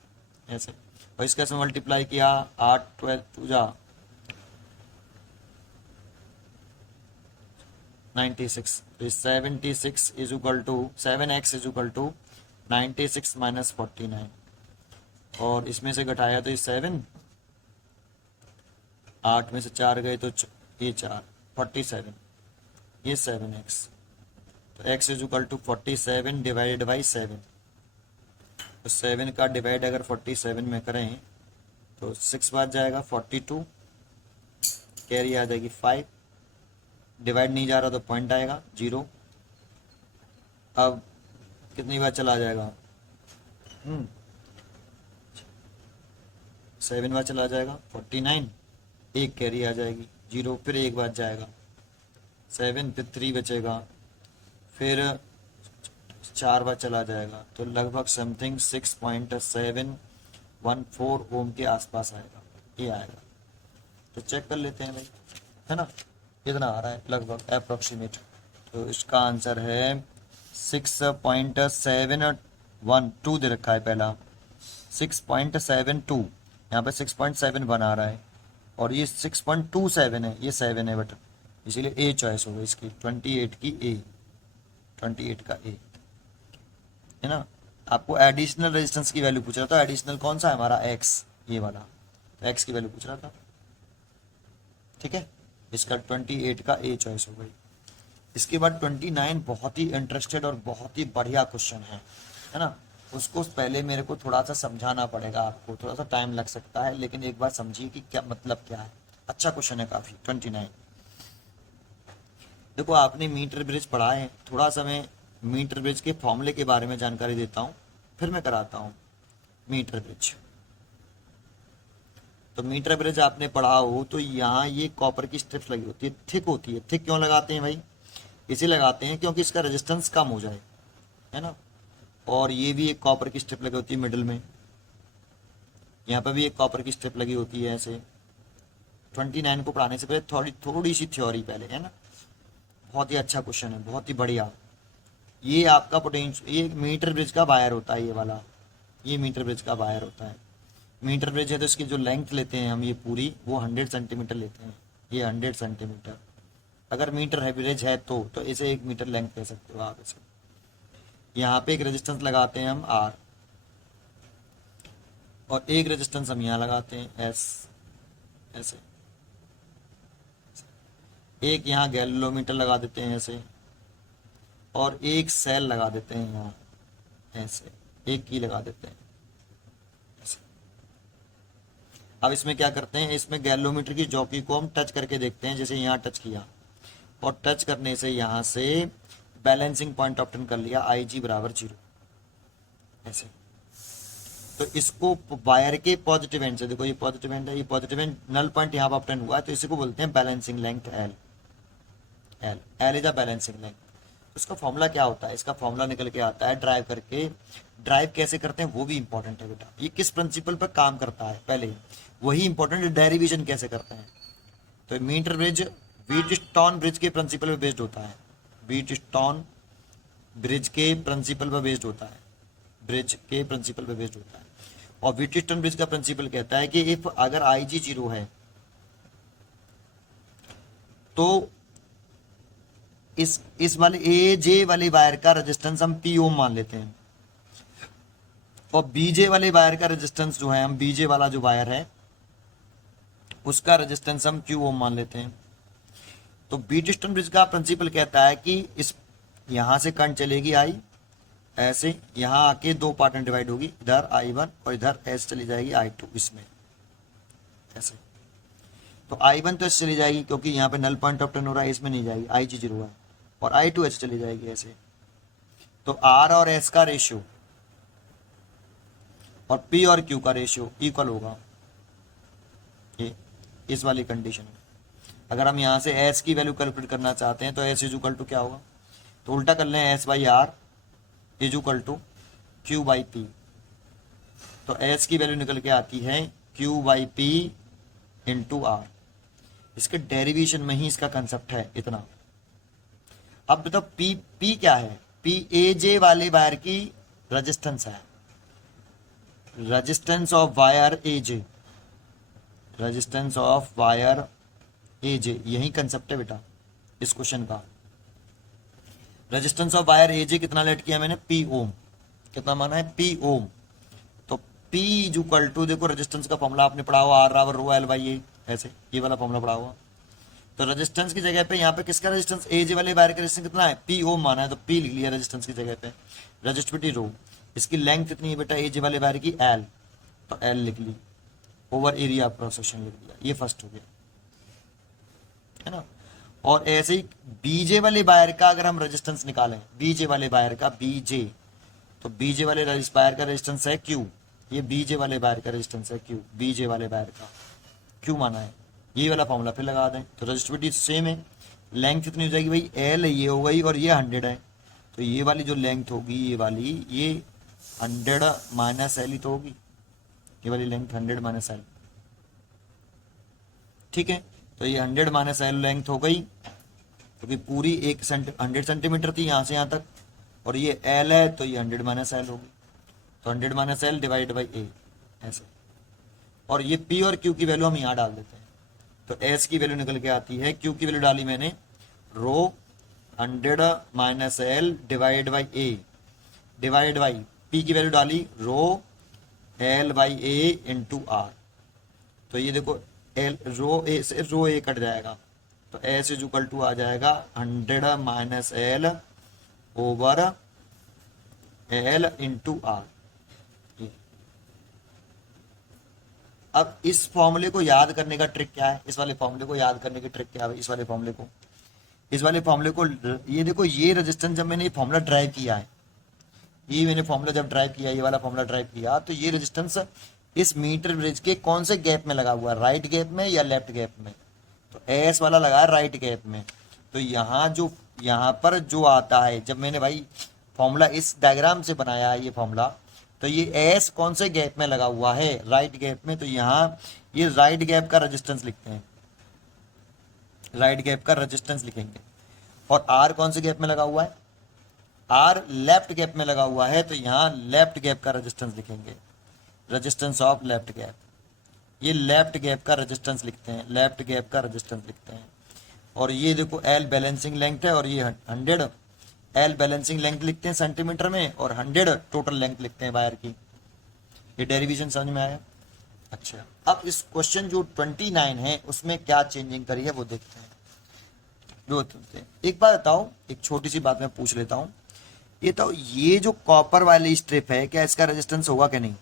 ऐसे, और इसके से मल्टीप्लाई किया 8 12 टू जा 96, तो 76 is equal to 7x is equal to 96 minus 49, और इसमें से घटाया तो ये 7, 8 में से 4 गए तो ये 4, 47, ये 7x, तो x is equal to 47 divided by 7। तो 7 का डिवाइड अगर 47 में करें तो 6 बार जाएगा 42, कैरी आ जाएगी 5, डिवाइड नहीं जा रहा तो पॉइंट आएगा 0। अब कितनी बार चला जाएगा? 7 बार चला जाएगा 49, एक कैरी आ जाएगी 0, फिर एक बार जाएगा 7, फिर 3 बचेगा, फिर 4 बार चला जाएगा, तो लगभग समथिंग 6.714 ओम के आसपास आएगा, ये आएगा। तो चेक कर लेते हैं भाई, है ना, कितना आ रहा है लगभग अप्रोक्सीमेट। तो इसका आंसर है 6.712 दे रखा है पहला, 6.72, यहाँ पे 6.71 आ रहा है, और ये 6.27 है, ये 7 है, बट इसीलिए ए चॉइस होगा इसकी, 28 की ए, 28 का ए, है ना। आपको एडिशनल रेजिस्टेंस की वैल्यू पूछ रहा था, एडिशनल कौन सा है हमारा? एक्स, ये वाला, तो एक्स की वैल्यू पूछ रहा था, ठीक है। इसका 28 का ए चॉइस हो गई। इसके बाद 29 बहुत ही इंटरेस्टेड और बहुत ही बढ़िया क्वेश्चन है ना। उसको पहले मेरे को थोड़ा सा समझाना पड़ेगा, आपको थोड़ा सा टाइम लग सकता है, लेकिन एक बार समझिए कि क्या मतलब क्या है। अच्छा क्वेश्चन है काफ़ी, 29। देखो, आपने मीटर ब्रिज पढ़ा है, थोड़ा सा मैं मीटर ब्रिज के फॉर्मूले के बारे में जानकारी देता हूँ, फिर मैं कराता हूँ मीटर ब्रिज। तो मीटर ब्रिज आपने पढ़ा हो तो यहाँ ये कॉपर की स्ट्रिप्स लगी होती है, थिक होती है। थिक क्यों लगाते हैं भाई? इसे लगाते हैं क्योंकि इसका रेजिस्टेंस कम हो जाए, है ना। और ये भी एक कॉपर की स्ट्रिप लगी होती है मिडिल में, यहाँ पर भी एक कॉपर की स्ट्रिप लगी होती है ऐसे। 29 को पढ़ाने से पहले थोड़ी सी थ्योरी पहले, है ना। बहुत ही अच्छा क्वेश्चन है, बहुत ही बढ़िया। ये आपका पोटेंशियल, ये मीटर ब्रिज का वायर होता है, ये वाला, ये मीटर ब्रिज का वायर होता है। मीटर ब्रिज है तो इसकी जो लेंथ लेते हैं हम, ये पूरी वो 100 सेंटीमीटर लेते हैं, ये 100 सेंटीमीटर, अगर मीटर एवरेज है तो इसे 1 मीटर लेंथ कह सकते हो आप इसे। यहाँ पे एक रेजिस्टेंस लगाते हैं हम आर, और एक रेजिस्टेंस हम यहाँ लगाते हैं एस, ऐसे। एक यहाँ गैलोमीटर लगा देते हैं ऐसे, और एक सेल लगा देते हैं यहाँ ऐसे, एक की लगा देते हैं ऐसे। अब इसमें क्या करते हैं, इसमें गैलोमीटर की जॉकी को हम टच करके देखते हैं, जैसे यहाँ टच किया, और टच करने से यहाँ से बैलेंसिंग पॉइंट ऑब्टेन कर लिया, आई जी बराबर 0 ऐसे। तो इसको वायर के पॉजिटिव एंड से, देखो ये पॉजिटिव एंड है, ये पॉजिटिव एंड नल पॉइंट यहाँ पर ऑब्टेन हुआ है, तो इसी को बोलते हैं balancing length L. L is a balancing length. उसका फॉर्मूला क्या होता है, इसका फॉर्मूला निकल के आता है ड्राइव करके। ड्राइव कैसे करते हैं वो भी इंपॉर्टेंट है बेटा, ये किस प्रिंसिपल पर काम करता है पहले वही इंपॉर्टेंट है, डेरिवेशन कैसे करते हैं। तो मीटर ब्रिज व्हीटस्टोन ब्रिज के प्रिंसिपल पर बेस्ड होता है, व्हीटस्टोन ब्रिज के प्रिंसिपल पर बेस्ड होता है, ब्रिज के प्रिंसिपल पर बेस्ड होता है। और व्हीटस्टोन ब्रिज का प्रिंसिपल कहता है कि इफ अगर आई जी 0 है तो इस वाले ए जे वाले वायर का रेजिस्टेंस हम पी ओम मान लेते हैं, और बीजे वाले वायर का रेजिस्टेंस जो है, हम बीजे वाला जो वायर है उसका रेजिस्टेंस हम क्यू ओम मान लेते हैं। तो व्हीटस्टोन ब्रिज का प्रिंसिपल कहता है कि इस यहां से करंट चलेगी आई ऐसे, यहां आके 2 पार्ट में डिवाइड होगी, इधर I1 और इधर एस चली जाएगी I2 इसमें ऐसे। तो I1 तो ऐसे चली जाएगी क्योंकि यहाँ पे नल पॉइंट ऑब्टेन हो रहा है, इसमें नहीं जाएगी, IG 0 है, और I2 ऐसे चली जाएगी ऐसे। तो R और S का रेशियो और P और Q का रेशियो इक्वल होगा, ये इस वाली कंडीशन में। अगर हम यहाँ से S की वैल्यू कैलकुलेट करना चाहते हैं तो S इज इक्वल टू क्या होगा, तो उल्टा कर लें, S by R is equal to Q by P। तो S की वैल्यू निकल के आती है Q by P into R। इसके डेरिवेशन में ही इसका कंसेप्ट है इतना। अब बताओ P क्या है, P AJ वाले वायर की रेजिस्टेंस है, resistance of wire AJ, resistance of wire AJ, यही कंसेप्ट है बेटा इस क्वेश्चन का। रेजिस्टेंस ऑफ वायर AJ कितना लेट किया मैंने, P ओम, कितना माना है, P ओम। तो P इज इक्वल टू, देखो रेजिस्टेंस का फॉर्मूला आपने पढ़ा हुआ, R बराबर रो एल बाई ए, ऐसे ये वाला फॉर्मूला पढ़ा हुआ। तो रेजिस्टेंस की जगह पे यहाँ पे किसका रेजिस्टेंस, AJ वाले वायर का रेजिस्टेंस कितना है, P ओम माना है, तो P लिख लिया रेजिस्टेंस की जगह पे। रेजिस्टिविटी रो, इसकी लेंथ कितनी है बेटा AJ वाले वायर की, L, तो L लिख ली, over area of cross section लिख दिया, ये फर्स्ट हो गया है ना। और ऐसे ही बीजे वाले वायर का अगर हम रेजिस्टेंस निकालें, बीजे वाले वायर का बीजे, तो बीजे वाले वायर का रेजिस्टेंस है Q, ये बीजे वाले वायर का रेजिस्टेंस है Q, बीजे वाले वायर का Q माना है, ये वाला फॉर्मूला फिर लगा दें। तो रेजिस्टिविटी सेम है, लेंथ कितनी हो जाएगी भाई, L ये हो गई और ये 100 है, तो ये वाली जो लेंथ होगी ये वाली, ये 100 माइनस एल ही तो होगी, ये वाली लेंथ 100 माइनस एल, ठीक है। तो ये 100 माइनस एल लेंथ हो गई, क्योंकि तो पूरी 100 सेंटीमीटर थी यहाँ से यहाँ तक, और ये एल है तो ये 100 माइनस एल होगी, तो 100 माइनस एल डिवाइड बाई ए ऐसे। और ये पी और क्यू की वैल्यू हम यहाँ डाल देते हैं, तो एस की वैल्यू निकल के आती है, क्यू की वैल्यू डाली मैंने rho 100 minus L divide by A, divide by P की वैल्यू डाली rho L by A into R. तो ये देखो एल रो ए से रो ए कट जाएगा, तो एस इज इक्वल टू आ जाएगा 100 minus L over L into R. अब इस फॉर्मूले को याद करने का ट्रिक क्या है, इस वाले फॉर्मूले को याद करने की ट्रिक क्या है, इस वाले फॉर्मूले को ये देखो, ये रेजिस्टेंस जब मैंने ये फॉर्मूला ड्राइव किया है, ये मैंने फॉर्मूला जब ड्राइव किया, ये वाला फॉर्मूला ड्राइव किया, तो ये रेजिस्टेंस इस मीटर ब्रिज के कौन से गैप में लगा हुआ है, राइट गैप में या लेफ्ट गैप में, तो एस वाला लगा है राइट गैप में। तो यहाँ पर जो आता है, जब मैंने भाई फॉर्मूला इस डायग्राम से बनाया है ये फॉर्मूला, तो ये एस कौन से गैप में लगा हुआ है, राइट गैप में, तो यहाँ ये राइट गैप का रेजिस्टेंस लिखते हैं, राइट गैप का रेजिस्टेंस लिखेंगे। और आर कौन से गैप में लगा हुआ है, आर लेफ्ट गैप में लगा हुआ है, तो यहाँ लेफ्ट गैप का रेजिस्टेंस लिखेंगे, रेजिस्टेंस ऑफ लेफ्ट गैप, ये लेफ्ट गैप का रेजिस्टेंस लिखते हैं, लेफ्ट गैप का रेजिस्टेंस लिखते हैं। और ये देखो एल बैलेंसिंग लेंथ है और ये 100। एल बैलेंसिंग लेंथ लिखते हैं सेंटीमीटर में और 100 टोटल लेंथ लिखते हैं वायर की। ये डेरिवेशन समझ में आया। अच्छा, अब इस क्वेश्चन जो 29 है उसमें क्या चेंजिंग करी है वो देखते हैं। एक बात बताओ, एक छोटी सी बात मैं पूछ लेता हूँ, ये तो ये जो कॉपर वाली स्ट्रिप है क्या इसका रेजिस्टेंस होगा कि नहीं?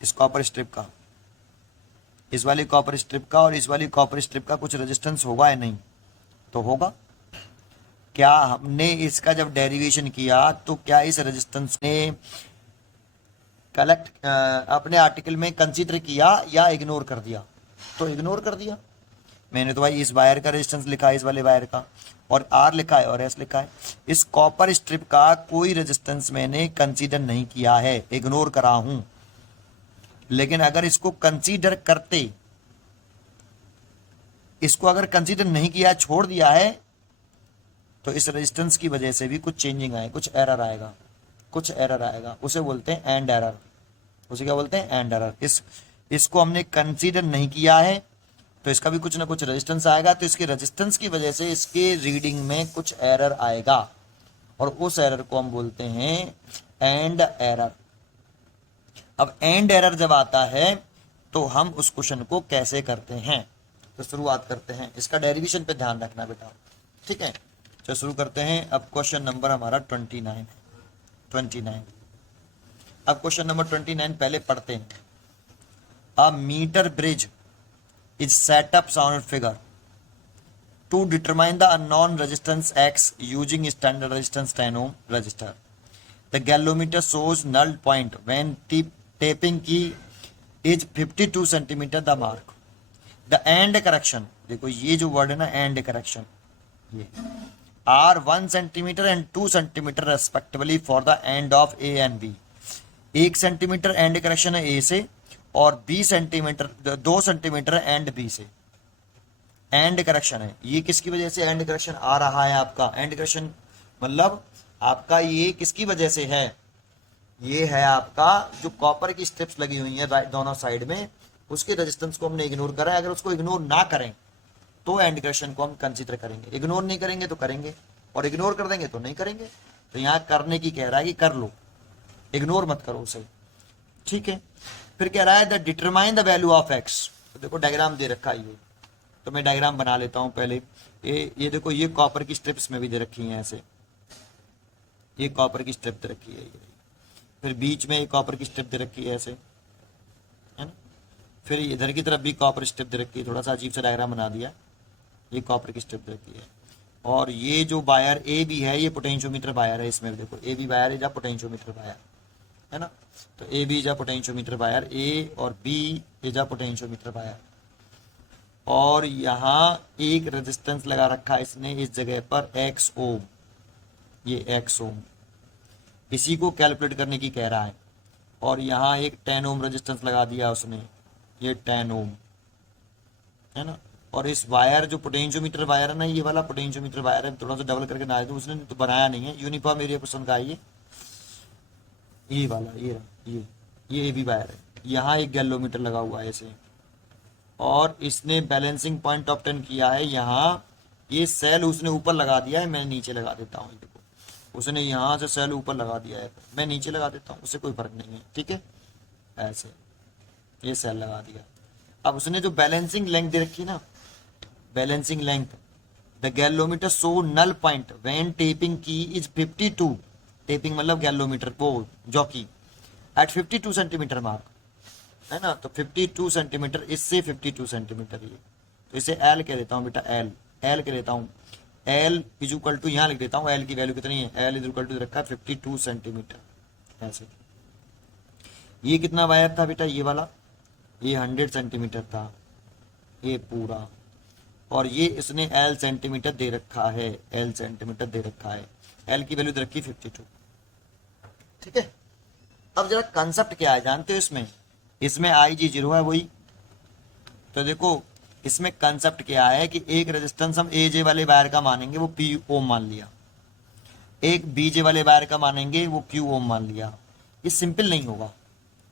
इस कॉपर स्ट्रिप का, इस वाली कॉपर स्ट्रिप का और इस वाली कॉपर स्ट्रिप का कुछ रेजिस्टेंस होगा या नहीं? तो होगा। क्या हमने इसका जब डेरिवेशन किया तो क्या इस रेजिस्टेंस ने कलेक्ट अपने आर्टिकल में कंसीडर किया या इग्नोर कर दिया? तो इग्नोर कर दिया। मैंने तो भाई इस वायर का रेजिस्टेंस लिखा है, इस वाले वायर का, और आर लिखा है और एस लिखा है। इस कॉपर स्ट्रिप का कोई रेजिस्टेंस मैंने कंसीडर नहीं किया है, इग्नोर करा हूं। लेकिन अगर इसको कंसीडर करते, इसको अगर कंसीडर नहीं किया, छोड़ दिया है, तो इस रेजिस्टेंस की वजह से भी कुछ चेंजिंग आए, कुछ एरर आएगा, कुछ एरर आएगा। उसे बोलते हैं एंड एरर। उसे क्या बोलते हैं? And error. इसको हमने कंसीडर नहीं किया है तो इसका भी कुछ ना कुछ रेजिस्टेंस आएगा, तो इसके रेजिस्टेंस की वजह से इसके रीडिंग में कुछ एरर आएगा और उस एरर को हम बोलते हैं एंड एरर। अब एंड एरर जब आता है तो हम उस क्वेश्चन को कैसे करते हैं, तो शुरुआत करते हैं। इसका डेरिवेशन पे ध्यान रखना बेटा, ठीक है। तो शुरू करते हैं। अब क्वेश्चन नंबर हमारा 29 है। 29। अब क्वेश्चन नंबर 29 पहले पढ़ते हैं। A meter bridge is set up on figure to determine the unknown resistance X using standard resistance 10 ohm resistor. The galvanometer shows null point when tapping key is 52 centimeter the mark. The end correction, देखो ये जो word है ना end correction, ये are 1 centimeter and 2 centimeter respectively for the end of A and B. 1 centimetre and correction है ए से और 20 centimetre 2 centimetre and B से एंड करेक्शन है। ये किसकी वजह से एंड करेक्शन आ रहा है? आपका एंड करेक्शन मतलब आपका ये किसकी वजह से है? ये है आपका जो कॉपर की स्ट्रिप्स लगी हुई है दोनों साइड में, उसके रेजिस्टेंस को हमने इग्नोर करा है। अगर उसको इग्नोर ना करें तो एंड करेक्शन को हम कंसीडर करेंगे। इग्नोर नहीं करेंगे तो करेंगे, और इग्नोर कर देंगे तो नहीं करेंगे। तो यहाँ करने की कह रहा है कि कर लो, इग्नोर मत करो उसे, ठीक है। फिर कह रहा है the determine the value of x. तो देखो डायग्राम दे रखा है ये, तो मैं डायग्राम बना लेता हूं पहले। ये देखो, ये कॉपर की स्ट्रिप्स में भी दे रखी हैं ऐसे, ये कॉपर की स्ट्रिप दे रखी है। फिर बीच में एक कॉपर की स्ट्रिप दे रखी है ऐसे, है ना। फिर इधर की तरफ भी कॉपर स्ट्रिप दे रखी है, थोड़ा सा अजीब सा डायग्राम बना दिया। ये कॉपर की स्ट्रिप दे रखी है और ये जो वायर ए बी है ये पोटेंशियोमीटर वायर है। इसमें देखो A B wire is a potentiometer wire, है ना। तो A B is a potentiometer wire, A और B is a potentiometer wire. और यहाँ एक रेजिस्टेंस लगा रखा है इसने इस जगह पर एक्स ओम, ये एक्स ओम, इसी को कैलकुलेट करने की कह रहा है। और यहाँ एक 10 ओम रेजिस्टेंस लगा दिया उसने, ये 10 ओम, है ना। और इस वायर जो पोटेंशियोमीटर वायर है ना, ये वाला पोटेंशियोमीटर वायर है, थोड़ा सा डबल करके ना दे, उसने तो बनाया नहीं है, यूनिफॉर्म एरिया पसंद का है ये वाला, ये भी वायर है। यहाँ एक गैल्वोमीटर लगा हुआ है ऐसे, और इसने बैलेंसिंग पॉइंट ऑब्टेन किया है यहाँ। ये सेल उसने ऊपर लगा दिया है, मैं नीचे लगा देता हूँ। देखो उसने यहाँ से सेल ऊपर लगा दिया है, मैं नीचे लगा देता हूँ, उससे कोई फर्क नहीं है, ठीक है। ऐसे ये सेल लगा दिया। अब उसने जो बैलेंसिंग लेंथ दे रखी ना, balancing length, the galvanometer show null point when tapping key is 52, tapping मतलब गैल्वोमीटर वो जॉकी, एट 52 सेंटीमीटर मार्क, है ना। तो 52 सेंटीमीटर, इससे 52 सेंटीमीटर, ये तो इसे एल कह देता हूँ बेटा, एल कह देता हूँ। एल इज इक्वल टू, यहाँ लिख देता हूँ एल की वैल्यू कितनी है, एल इज इक्वल टू रखा है 52 सेंटीमीटर ऐसे। ये कितना वायर था बेटा, ये वाला, ये 100 सेंटीमीटर था ये पूरा, और ये इसने एल सेंटीमीटर दे रखा है, एल सेंटीमीटर दे रखा है, एल की वैल्यू दे रखी 52, ठीक है। अब जरा कंसेप्ट क्या है जानते हो इसमें आई जी 0 है वही। तो देखो इसमें कंसेप्ट क्या है कि एक रेजिस्टेंस हम ए जे वाले वायर का मानेंगे, वो पी ओम मान लिया, एक बी जे वाले वायर का मानेंगे, वो क्यू ओम मान लिया। ये सिंपल नहीं होगा।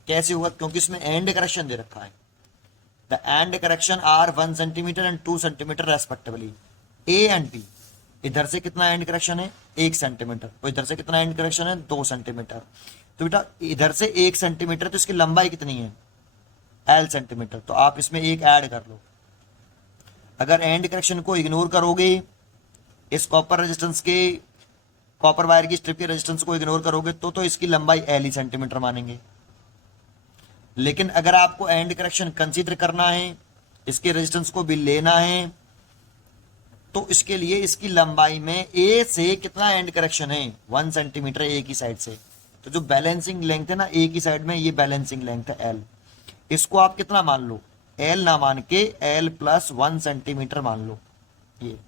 कैसे होगा? क्योंकि इसमें एंड करेक्शन दे रखा है, the end correction are 1 centimetre and 2 centimetre respectively. A and B, इधर से कितना एंड करेक्शन है 1 सेंटीमीटर, और इधर से कितना एंड करेक्शन है 2 सेंटीमीटर। तो बेटा इधर से 1 सेंटीमीटर, तो इसकी लंबाई कितनी है एल सेंटीमीटर, तो आप इसमें एक ऐड कर लो। अगर एंड करेक्शन को इग्नोर करोगे, इस कॉपर रेजिस्टेंस के, कॉपर वायर की स्ट्रिप के रेजिस्टेंस को इग्नोर करोगे तो इसकी लंबाई एल ही सेंटीमीटर मानेंगे। लेकिन अगर आपको एंड करेक्शन कंसीडर करना है, इसके रेजिस्टेंस को भी लेना है, तो इसके लिए इसकी लंबाई में ए से कितना एंड करेक्शन है 1 सेंटीमीटर ए की साइड से। तो जो बैलेंसिंग लेंथ है ना ए की साइड में, ये बैलेंसिंग लेंथ है एल। इसको आप कितना मान लो, एल ना मान के एल प्लस 1 सेंटीमीटर मान लो। ये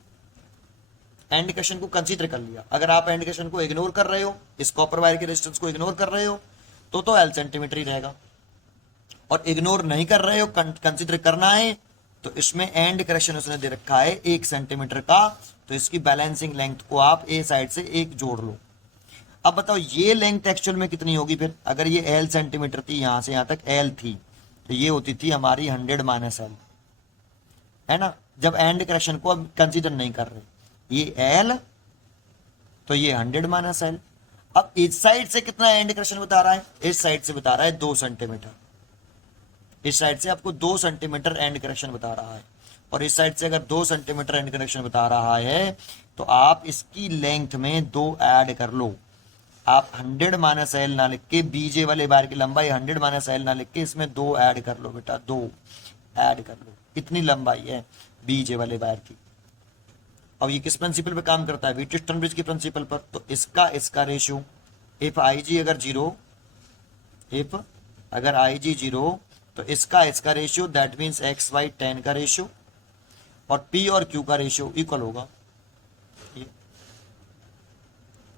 एंड करेक्शन को कंसीडर कर लिया। अगर आप एंड करेक्शन को इग्नोर कर रहे हो, इस कॉपर वायर के रेजिस्टेंस को इग्नोर कर रहे हो, तो एल सेंटीमीटर ही रहेगा। और इग्नोर नहीं कर रहे हो, कंसीडर करना है, तो इसमें एंड करेक्शन उसने दे रखा है 1 सेंटीमीटर का, तो इसकी बैलेंसिंग लेंथ को आप ए साइड से एक जोड़ लो। अब बताओ ये लेंथ एक्चुअल में कितनी होगी फिर, अगर ये एल सेंटीमीटर थी, यहां से यहां तक एल थी, तो ये होती थी हमारी 100 माइनस एल, है ना। जब एंड करेक्शन को अब कंसीडर नहीं कर रहे, ये एल तो ये 100 माइनस एल। अब इस साइड से कितना एंड करेक्शन बता रहा है, इस साइड से बता रहा है 2 सेंटीमीटर। इस साइड से आपको 2 सेंटीमीटर एंड करेक्शन बता रहा है, और इस साइड से अगर 2 सेंटीमीटर एंड करेक्शन बता रहा है, तो आप इसकी लेंथ में 2 ऐड कर लो। आप 100 माइनस एल ना लिख के, बीजे वाले वायर की लंबाई 100 माइनस एल ना लिख के, इसमें 2 ऐड कर लो बेटा, 2 ऐड कर लो। कितनी लंबाई है बीजे वाले वायर की। अब ये किस प्रिंसिपल पे काम करता है, व्हिटस्टोन-ब्रिज की प्रिंसिपल पर। तो इसका रेशियो, इफ आई जी अगर जीरो, इफ अगर आई जी जीरो, तो इसका ratio that means X Y ten का रेशियो, और पी और क्यू का रेशियो इक्वल होगा।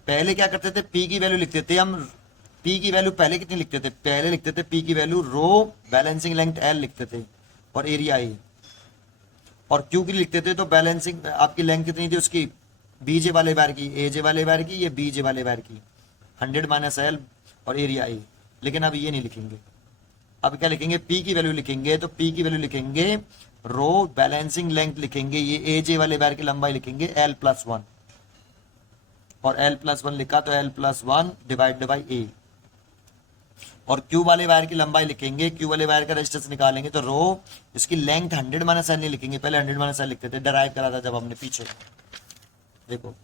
पहले क्या करते थे, पी की वैल्यू लिखते थे हम, पी की वैल्यू पहले कितनी लिखते थे, पहले लिखते थे पी की वैल्यू रो बैलेंसिंग लेंथ एल लिखते थे, और एरिया ए। और क्यू की लिखते थे तो बैलेंसिंग आपकी लेंथ कितनी थी उसकी, बीजे वाले वायर की, एजे वाले वायर की, ये बीजे वाले वायर की, 100 माइनस एल और एरिया ए। लेकिन अब ये नहीं लिखेंगे, अब क्या लिखेंगे, पी की वैल्यू लिखेंगे, तो पी की वैल्यू लिखेंगे रो बैलेंसिंग लेंथ लिखेंगे, ये एजे वाले वायर की लंबाई लिखेंगे एल प्लस 1, और एल प्लस 1 लिखा तो एल प्लस 1 डिवाइड बाई ए। और क्यू वाले वायर की लंबाई लिखेंगे, क्यू वाले वायर का रेजिस्टेंस निकालेंगे, तो रो इसकी लेंथ 100 माइनस एल नहीं लिखेंगे, पहले 100 माइनस एल लिखते थे, डराइव करा था जब हमने पीछे। देखो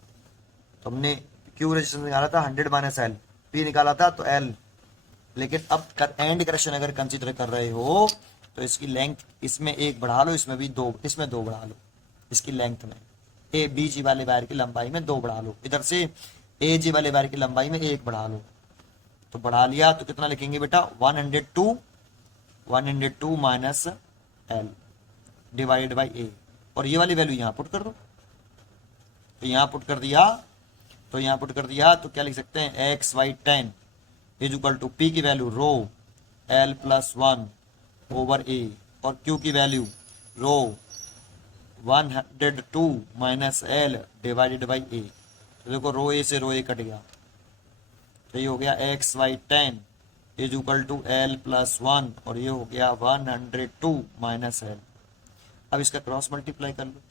तो हमने क्यू रेजिस्टेंस निकाला था 100 माइनस एल, पी निकाला था तो एल। लेकिन अब एंड करेक्शन अगर कंसीडर कर रहे हो, तो इसकी लेंथ इसमें 1 बढ़ा लो, इसमें भी 2, इसमें 2 बढ़ा लो, इसकी लेंथ में ए बी जी वाले वायर की लंबाई में 2 बढ़ा लो, इधर से ए जी वाले वायर की लंबाई में 1 बढ़ा लो। तो बढ़ा लिया तो कितना लिखेंगे बेटा, 102 माइनस एल डिवाइड बाई ए, और ये वाली वैल्यू यहाँ पुट कर दो। तो यहाँ पुट कर दिया, तो क्या लिख सकते हैं, X Y ten is equal to P की value rho L plus 1 over A, और क्यू की value rho 102 minus L divided by A. तो देखो रो ए से रो ए कट गया, तो ये हो गया X Y ten is equal to L plus 1, और ये हो गया 102 माइनस एल। अब इसका क्रॉस मल्टीप्लाई कर लो,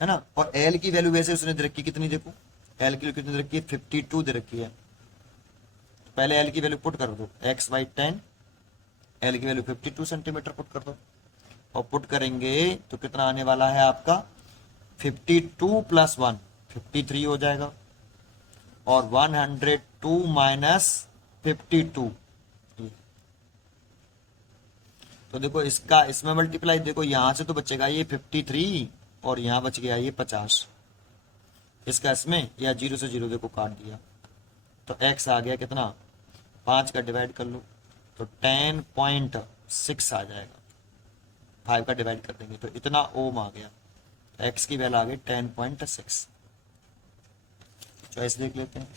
है ना। और एल की वैल्यू वैसे उसने दे रखी कितनी, देखो एल की वैल्यू कितनी दे रखी है, 52 दे रखी है। तो पहले एल की वैल्यू पुट कर दो, एक्स वाई टेन, एल की वैल्यू 52 सेंटीमीटर पुट कर दो, और पुट करेंगे तो कितना आने वाला है आपका, 52 प्लस 1 53 हो जाएगा, और 102 माइनस 52, तो देखो इसका इसमें मल्टीप्लाई, देखो यहां से तो बचेगा ये 53, और यहां बच गया ये 50, इसका इसमें या 0 से 0 देखो काट दिया, तो x आ गया कितना, 5 का डिवाइड कर लो तो 10.6 आ जाएगा, 5 का डिवाइड कर देंगे तो इतना ओम आ गया, x की वैल्यू आ गई 10.6। चॉइस देख लेते हैं,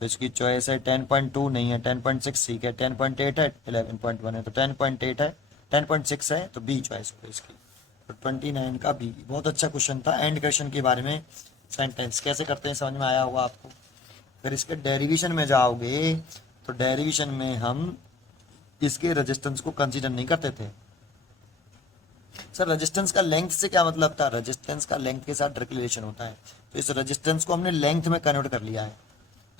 तो इसकी चॉइस है 10.2 नहीं है, 10.6 ठीक है, 10.8 है, 11.1 है, तो 10.8 है, 10.6 है, तो बी चॉइस हो इसकी, तो 29 का बी। बहुत अच्छा क्वेश्चन था एंड क्वेश्चन के बारे में, सेंटेंस कैसे करते हैं समझ में आया होगा आपको। अगर इसके डेरिवेशन में जाओगे, तो डेरिवेशन में हम इसके रेजिस्टेंस को कंसीडर नहीं करते थे, सर रेजिस्टेंस का लेंथ से क्या मतलब था? रेजिस्टेंस का लेंथ के साथ रिलेशन होता है, तो इस रेजिस्टेंस को हमने लेंथ में कन्वर्ट कर लिया है।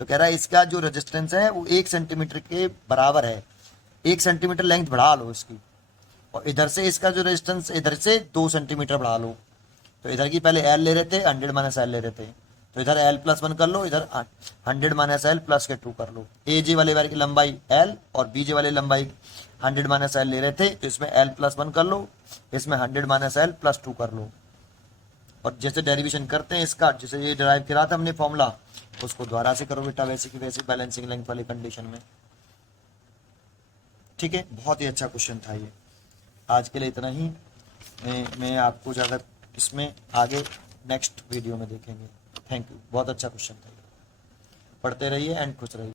तो कह रहा है इसका जो रेजिस्टेंस है वो 1 सेंटीमीटर के बराबर है, 1 सेंटीमीटर लेंथ बढ़ा लो इसकी, और इधर से इसका जो रेजिस्टेंस इधर से 2 सेंटीमीटर बढ़ा लो। तो इधर की पहले एल ले रहे थे, 100 - एल ले रहे थे, तो इधर L+1 कर लो, इधर 100 - एल प्लस के 2 कर लो। ए जे वाले वायर की लंबाई L और बी जे वाले लंबाई 100 - एल ले रहे थे, तो इसमें L+1 कर लो, इसमें 100 - एल प्लस 2 कर लो। और जैसे डेरिवेशन करते हैं इसका, जैसे ये डिराइव करा था हमने फॉर्मूला, उसको दोबारा से करो बेटा, वैसे की वैसे बैलेंसिंग लेंथ वाली कंडीशन में। ठीक है, बहुत ही अच्छा क्वेश्चन था ये। आज के लिए इतना ही। मैं आपको ज़्यादा इसमें आगे नेक्स्ट वीडियो में देखेंगे। थैंक यू, बहुत अच्छा क्वेश्चन था। पढ़ते रहिए एंड खुश रहिए।